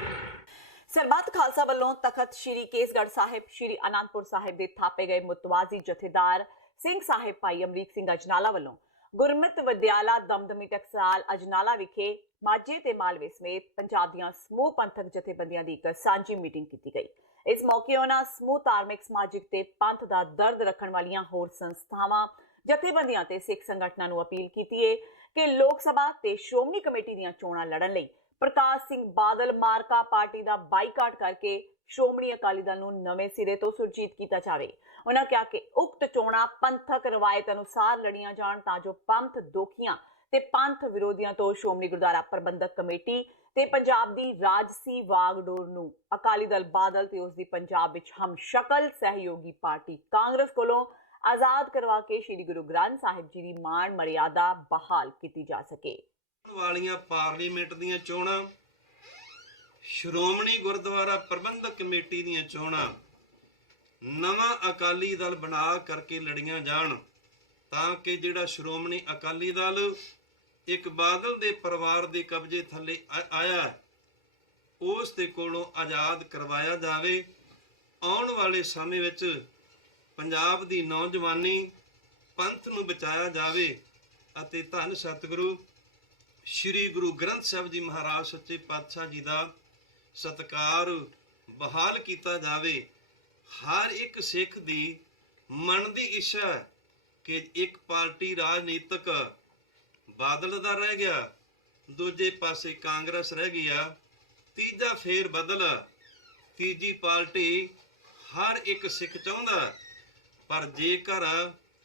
ਸਰਬੱਤ ਖਾਲਸਾ ਵੱਲੋਂ ਤਖਤ ਸ਼੍ਰੀ ਕੇਸਗੜ੍ਹ ਸਾਹਿਬ, ਸ਼੍ਰੀ ਅਨੰਦਪੁਰ ਸਾਹਿਬ ਦੇ ਥਾਪੇ ਗਏ ਮੁਤਵਾਜ਼ੀ ਜਥੇਦਾਰ ਸਿੰਘ ਸਾਹਿਬ ਭਾਈ ਅਮਰੀਕ ਸਿੰਘ ਅਜਨਾਲਾ ਵੱਲੋਂ ਗੁਰਮਤਿ ਵਿਦਿਆਲਾ ਦਮਦਮੀ ਟਕਸਾਲ ਅਜਨਾਲਾ ਵਿਖੇ ਮਾਝੇ ਤੇ ਮਾਲਵੇ ਸਮੇਤ ਪੰਜਾਬ ਦੀਆਂ ਸਮੂਹ ਪੰਥਕ ਜਥੇਬੰਦੀਆਂ ਦੀ ਇੱਕ ਸਾਂਝੀ ਮੀਟਿੰਗ ਕੀਤੀ ਗਈ। ਇਸ ਮੌਕੇ ਉਹਨਾਂ ਸਮੂਹ ਧਾਰਮਿਕ, ਸਮਾਜਿਕ ਤੇ ਪੰਥ ਦਾ ਦਰਦ ਰੱਖਣ ਵਾਲੀਆਂ ਹੋਰ ਸੰਸਥਾਵਾਂ, ਜਥੇਬੰਦੀਆਂ ਤੇ ਸਿੱਖ ਸੰਗਠਨਾਂ ਨੂੰ ਅਪੀਲ ਕੀਤੀ ਹੈ ਕਿ ਲੋਕ ਸਭਾ ਤੇ ਸ਼੍ਰੋਮਣੀ ਕਮੇਟੀ ਦੀਆਂ ਚੋਣਾਂ ਲੜਨ ਲਈ ਪ੍ਰਕਾਸ਼ ਸਿੰਘ ਬਾਦਲ ਮਾਰਕਾ ਪਾਰਟੀ ਦਾ ਬਾਈਕਾਟ ਕਰਕੇ ਸ਼੍ਰੋਮਣੀ ਅਕਾਲੀ ਦਲ ਨੂੰ ਨਵੇਂ ਸਿਰੇ ਤੋਂ ਸੁਰਜੀਤ ਕੀਤਾ ਜਾਵੇ। ਉਹਨਾਂ ਕਿਹਾ ਕਿ ਉਕਤ ਚੋਣਾਂ ਪੰਥਕ ਰਵਾਇਤ ਅਨੁਸਾਰ ਲੜੀਆਂ ਜਾਣ ਤਾਂ ਜੋ ਪੰਥ ਦੋਖੀਆਂ ਤੇ ਪੰਥ ਵਿਰੋਧੀਆਂ ਤੋਂ ਸ਼੍ਰੋਮਣੀ ਗੁਰਦੁਆਰਾ ਪ੍ਰਬੰਧਕ ਕਮੇਟੀ ਤੇ ਪੰਜਾਬ ਦੀ ਰਾਜਸੀ ਵਾਗਡੋਰ ਨੂੰ ਅਕਾਲੀ ਦਲ ਬਾਦਲ ਤੇ ਉਸ ਦੀ ਪੰਜਾਬ ਵਿੱਚ ਹਮਸ਼ਕਲ ਸਹਿਯੋਗੀ ਪਾਰਟੀ ਕਾਂਗਰਸ ਕੋਲੋਂ ਆਜ਼ਾਦ ਕਰਵਾ ਕੇ ਸ੍ਰੀ ਗੁਰੂ ਗ੍ਰੰਥ ਸਾਹਿਬ ਜੀ ਦੀ ਮਾਣ ਮਰਿਆਦਾ ਬਹਾਲ ਕੀਤੀ ਜਾ ਸਕੇ। ਵਾਲੀਆਂ ਪਾਰਲੀਮੈਂਟ ਦੀਆਂ ਚੋਣਾਂ, ਸ਼੍ਰੋਮਣੀ ਗੁਰਦੁਆਰਾ ਪ੍ਰਬੰਧਕ ਕਮੇਟੀ ਦੀਆਂ ਚੋਣਾਂ ਨਵਾਂ ਅਕਾਲੀ ਦਲ ਬਣਾ ਕਰਕੇ ਲੜੀਆਂ ਜਾਣ ਤਾਂ ਕਿ ਜਿਹੜਾ ਸ਼੍ਰੋਮਣੀ ਅਕਾਲੀ ਦਲ ਇੱਕ ਬਾਦਲ ਦੇ ਪਰਿਵਾਰ ਦੇ ਕਬਜ਼ੇ ਥੱਲੇ ਆਇਆ, ਉਸ ਦੇ ਕੋਲੋਂ ਆਜ਼ਾਦ ਕਰਵਾਇਆ ਜਾਵੇ। ਆਉਣ ਵਾਲੇ ਸਮੇਂ ਵਿੱਚ ਪੰਜਾਬ ਦੀ ਨੌਜਵਾਨੀ ਪੰਥ ਨੂੰ ਬਚਾਇਆ ਜਾਵੇ ਅਤੇ ਧੰਨ ਸਤਿਗੁਰੂ ਸ੍ਰੀ ਗੁਰੂ ਗ੍ਰੰਥ ਸਾਹਿਬ ਜੀ ਮਹਾਰਾਜ ਸੱਚੇ ਪਾਤਸ਼ਾਹ ਜੀ ਦਾ ਸਤਿਕਾਰ ਬਹਾਲ ਕੀਤਾ ਜਾਵੇ। ਹਰ ਇੱਕ ਸਿੱਖ ਦੀ ਮਨ ਦੀ ਇੱਛਾ ਹੈ ਕਿ ਇੱਕ ਪਾਰਟੀ ਰਾਜਨੀਤਿਕ ਬਾਦਲ ਦਾ ਰਹਿ ਗਿਆ, ਦੂਜੇ ਪਾਸੇ ਕਾਂਗਰਸ ਰਹਿ ਗਿਆ, ਤੀਜਾ ਫੇਰ ਬਦਲ, ਤੀਜੀ ਪਾਰਟੀ ਹਰ ਇੱਕ ਸਿੱਖ ਚਾਹੁੰਦਾ। ਪਰ ਜੇਕਰ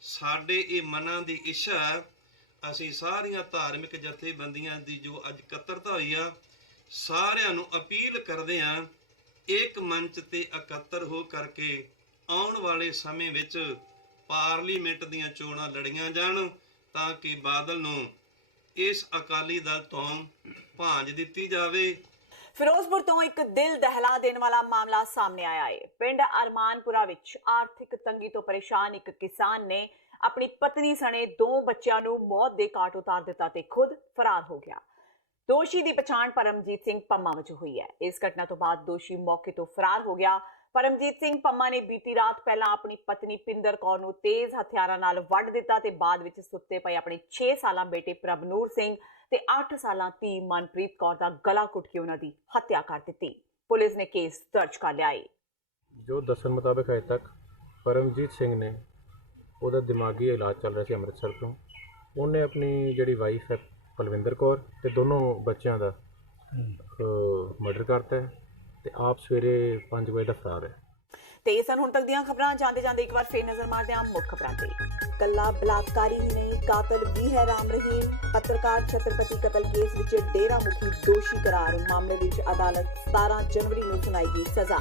ਸਾਡੇ ਇਹ ਮਨਾਂ ਦੀ ਇੱਛਾ, ਅਸੀਂ ਸਾਰੀਆਂ ਧਾਰਮਿਕ ਜਥੇਬੰਦੀਆਂ ਦੀ ਜੋ ਅੱਜ ਇਕੱਤਰਤਾ ਹੋਈ ਆ, ਸਾਰਿਆਂ ਨੂੰ ਅਪੀਲ ਕਰਦੇ ਹਾਂ ਇੱਕ ਮੰਚ ਤੇ ਇਕੱਤਰ ਹੋ ਕਰਕੇ ਆਉਣ ਵਾਲੇ ਸਮੇਂ ਵਿੱਚ ਪਾਰਲੀਮੈਂਟ ਦੀਆਂ ਚੋਣਾਂ ਲੜੀਆਂ ਜਾਣ, ਤਾਂ ਕਿ ਬਾਦਲ ਨੂੰ ਇਸ ਅਕਾਲੀ ਦਲ ਤੋਂ ਭਾਂਜ ਦਿੱਤੀ ਜਾਵੇ। ਫਿਰੋਜ਼ਪੁਰ ਤੋਂ ਇੱਕ ਦਿਲ ਦਹਿਲਾ ਦੇਣ ਵਾਲਾ ਮਾਮਲਾ ਸਾਹਮਣੇ ਆਇਆ ਹੈ। ਪਿੰਡ ਅਰਮਾਨਪੁਰਾ ਵਿੱਚ ਆਰਥਿਕ ਤੰਗੀ ਤੋਂ ਪਰੇਸ਼ਾਨ ਇੱਕ ਕਿਸਾਨ ਨੇ ਆਪਣੀ ਪਤਨੀ ਸਣੇ 2 ਬੱਚਿਆਂ ਨੂੰ ਮੌਤ ਦੇ ਘਾਟ ਉਤਾਰ ਦਿੱਤਾ ਤੇ ਖੁਦ ਫਰਾਰ ਹੋ ਗਿਆ। ਦੋਸ਼ੀ ਦੀ ਪਛਾਣ ਪਰਮਜੀਤ ਸਿੰਘ ਪੰਮਾ ਵਜੋਂ ਹੋਈ ਹੈ। ਇਸ ਘਟਨਾ ਤੋਂ ਬਾਅਦ ਦੋਸ਼ੀ ਮੌਕੇ ਤੋਂ ਫਰਾਰ ਹੋ ਗਿਆ। ਪਰਮਜੀਤ ਸਿੰਘ ਪੰਮਾ ਨੇ ਬੀਤੀ ਰਾਤ ਪਹਿਲਾਂ ਆਪਣੀ ਪਤਨੀ ਪਿੰਦਰ ਕੌਰ ਨੂੰ ਤੇਜ਼ ਹਥਿਆਰਾਂ ਨਾਲ ਵੱਢ ਦਿੱਤਾ ਤੇ ਬਾਅਦ ਵਿੱਚ ਸੁੱਤੇ ਪਏ ਆਪਣੇ 6 ਸਾਲਾਂ ਬੇਟੇ ਪ੍ਰਭਨੂਰ ਸਿੰਘ ਤੇ 8 ਸਾਲਾਂ ਧੀ ਮਨਪ੍ਰੀਤ ਕੌਰ ਦਾ ਗਲਾ ਘੁੱਟ ਕੇ ਉਹਨਾਂ ਦੀ ਹੱਤਿਆ ਕਰ ਦਿੱਤੀ। ਪੁਲਿਸ ਨੇ ਕੇਸ ਦਰਜ ਕਰ ਲਿਆ ਹੈ। ਜੋ ਦੱਸਣ ਮੁਤਾਬਕ ਅਜੇ ਤੱਕ ਪਰਮਜੀਤ ਸਿੰਘ ਨੇ, ਉਹਦਾ ਦਿਮਾਗੀ ਇਲਾਜ ਚੱਲ ਰਿਹਾ ਸੀ ਅੰਮ੍ਰਿਤਸਰ ਤੋਂ, ਉਹਨੇ ਆਪਣੀ ਜਿਹੜੀ ਵਾਈਫ ਹੈ ਪਲਵਿੰਦਰ ਕੌਰ ਤੇ ਦੋਨੋਂ ਬੱਚਿਆਂ ਦਾ ਮਰਡਰ ਕਰਤਾ ਹੈ ਤੇ ਆਪ ਸਵੇਰੇ 5 ਵਜੇ ਦਾ ਫਰਾਰ ਹੈ। ਤੇ ਇਹ ਸਨ ਹੁਣ ਤੱਕ ਦੀਆਂ ਖਬਰਾਂ। ਜਾਂਦੇ ਜਾਂਦੇ ਇੱਕ ਵਾਰ ਫੇਰ ਨਜ਼ਰ ਮਾਰਦੇ ਹਾਂ ਮੁੱਖ ਖਬਰਾਂ ਤੇ। ਕੱਲਾ ਬਲਾਤਕਾਰੀ ਹੀ ਨਹੀਂ, ਕਾਤਲ ਵੀ ਹੈ ਰਾਮ ਰਹੀਮ। ਪੱਤਰਕਾਰ ਛਤਰਪਤੀ ਕਤਲ ਕੇਸ ਵਿੱਚ ਡੇਰਾ ਮੁਖੀ ਦੋਸ਼ੀ ਕਰਾਰ। ਮਾਮਲੇ ਵਿੱਚ ਅਦਾਲਤ 17 ਜਨਵਰੀ ਨੂੰ ਸੁਣਾਏਗੀ ਸਜ਼ਾ।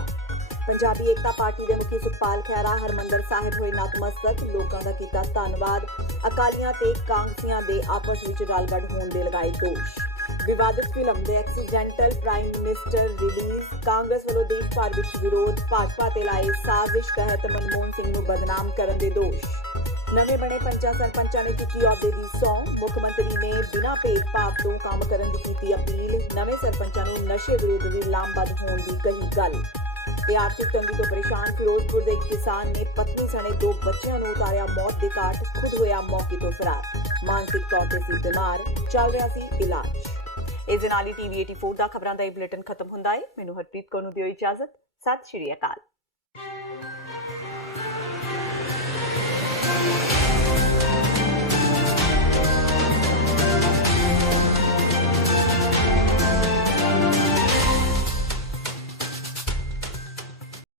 ਪੰਜਾਬੀ ਏਕਤਾ ਪਾਰਟੀ ਦੇ ਮੁਖੀ ਸੁਖਪਾਲ ਖਹਿਰਾ ਹਰਮੰਦਰ ਸਾਹਿਬ ਹੋਏ ਨਤਮਸਤਕ। ਲੋਕਾਂ ਦਾ ਕੀਤਾ ਧੰਨਵਾਦ। ਅਕਾਲੀਆਂ ਤੇ ਕਾਂਗਰਸੀਆਂ ਦੇ ਆਪਸ ਵਿੱਚ ਰਲਗੱਡ ਹੋਣ ਦੇ ਲਗਾਏ ਦੋਸ਼। ਵਿਵਾਦਿਤ ਫਿਲਮ ਦੇ accidental prime minister release. Congress ਵੱਲੋਂ ਦੇਸ਼ ਭਰ ਵਿੱਚ ਵਿਰੋਧ। ਭਾਜਪਾ ਤੇ ਲਾਏ ਸਾਜ਼ਿਸ਼ ਤਹਿਤ ਮਨਮੋਹਨ ਸਿੰਘ ਨੂੰ ਬਦਨਾਮ ਕਰਨ ਦੇ ਦੋਸ਼। ਨਵੇਂ ਬਣੇ ਪੰਚਾਂ ਸਰਪੰਚਾਂ ਨੇ ਕੀਤੀ ਅਹੁਦੇ ਦੀ ਸਹੁੰ। ਮੁੱਖ ਮੰਤਰੀ ਨੇ ਬਿਨਾਂ ਭੇਦਭਾਵ ਤੋਂ ਕੰਮ ਕਰਨ ਦੀ ਕੀਤੀ ਅਪੀਲ। ਨਵੇਂ ਸਰਪੰਚਾਂ ਨੂੰ ਨਸ਼ੇ ਵਿਰੁੱਧ ਵੀ ਲਾਮਬੱਧ ਹੋਣ ਦੀ ਕਹੀ ਗੱਲ। ਤੇ ਆਰਥਿਕ ਤੰਗੀ ਤੋਂ ਪਰੇਸ਼ਾਨ ਫਿਰੋਜ਼ਪੁਰ ਦੇ ਇੱਕ ਕਿਸਾਨ ਨੇ ਪਤਨੀ ਸਣੇ 2 ਬੱਚਿਆਂ ਨੂੰ ਉਤਾਰਿਆ ਮੌਤ ਦੇ ਘਾਟ, ਖੁਦ ਹੋਇਆ ਮੌਕੇ ਤੋਂ ਫਰਾਰ। ਮਾਨਸਿਕ ਤੌਰ ਤੇ ਸੀ ਬਿਮਾਰ, ਚੱਲ ਰਿਹਾ ਸੀ ਇਲਾਜ। ਇਸ ਦੇ ਨਾਲ ਹੀ TV 84 ਦਾ ਖਬਰਾਂ ਦਾ ਇਹ ਬੁਲੇਟਿਨ ਖਤਮ ਹੁੰਦਾ ਹੈ। ਮੈਨੂੰ ਹਰਪ੍ਰੀਤ ਕੌਰ ਨੂੰ ਦਿਓ ਇਜਾਜ਼ਤ। ਸਤਿ ਸ਼੍ਰੀ ਅਕਾਲ।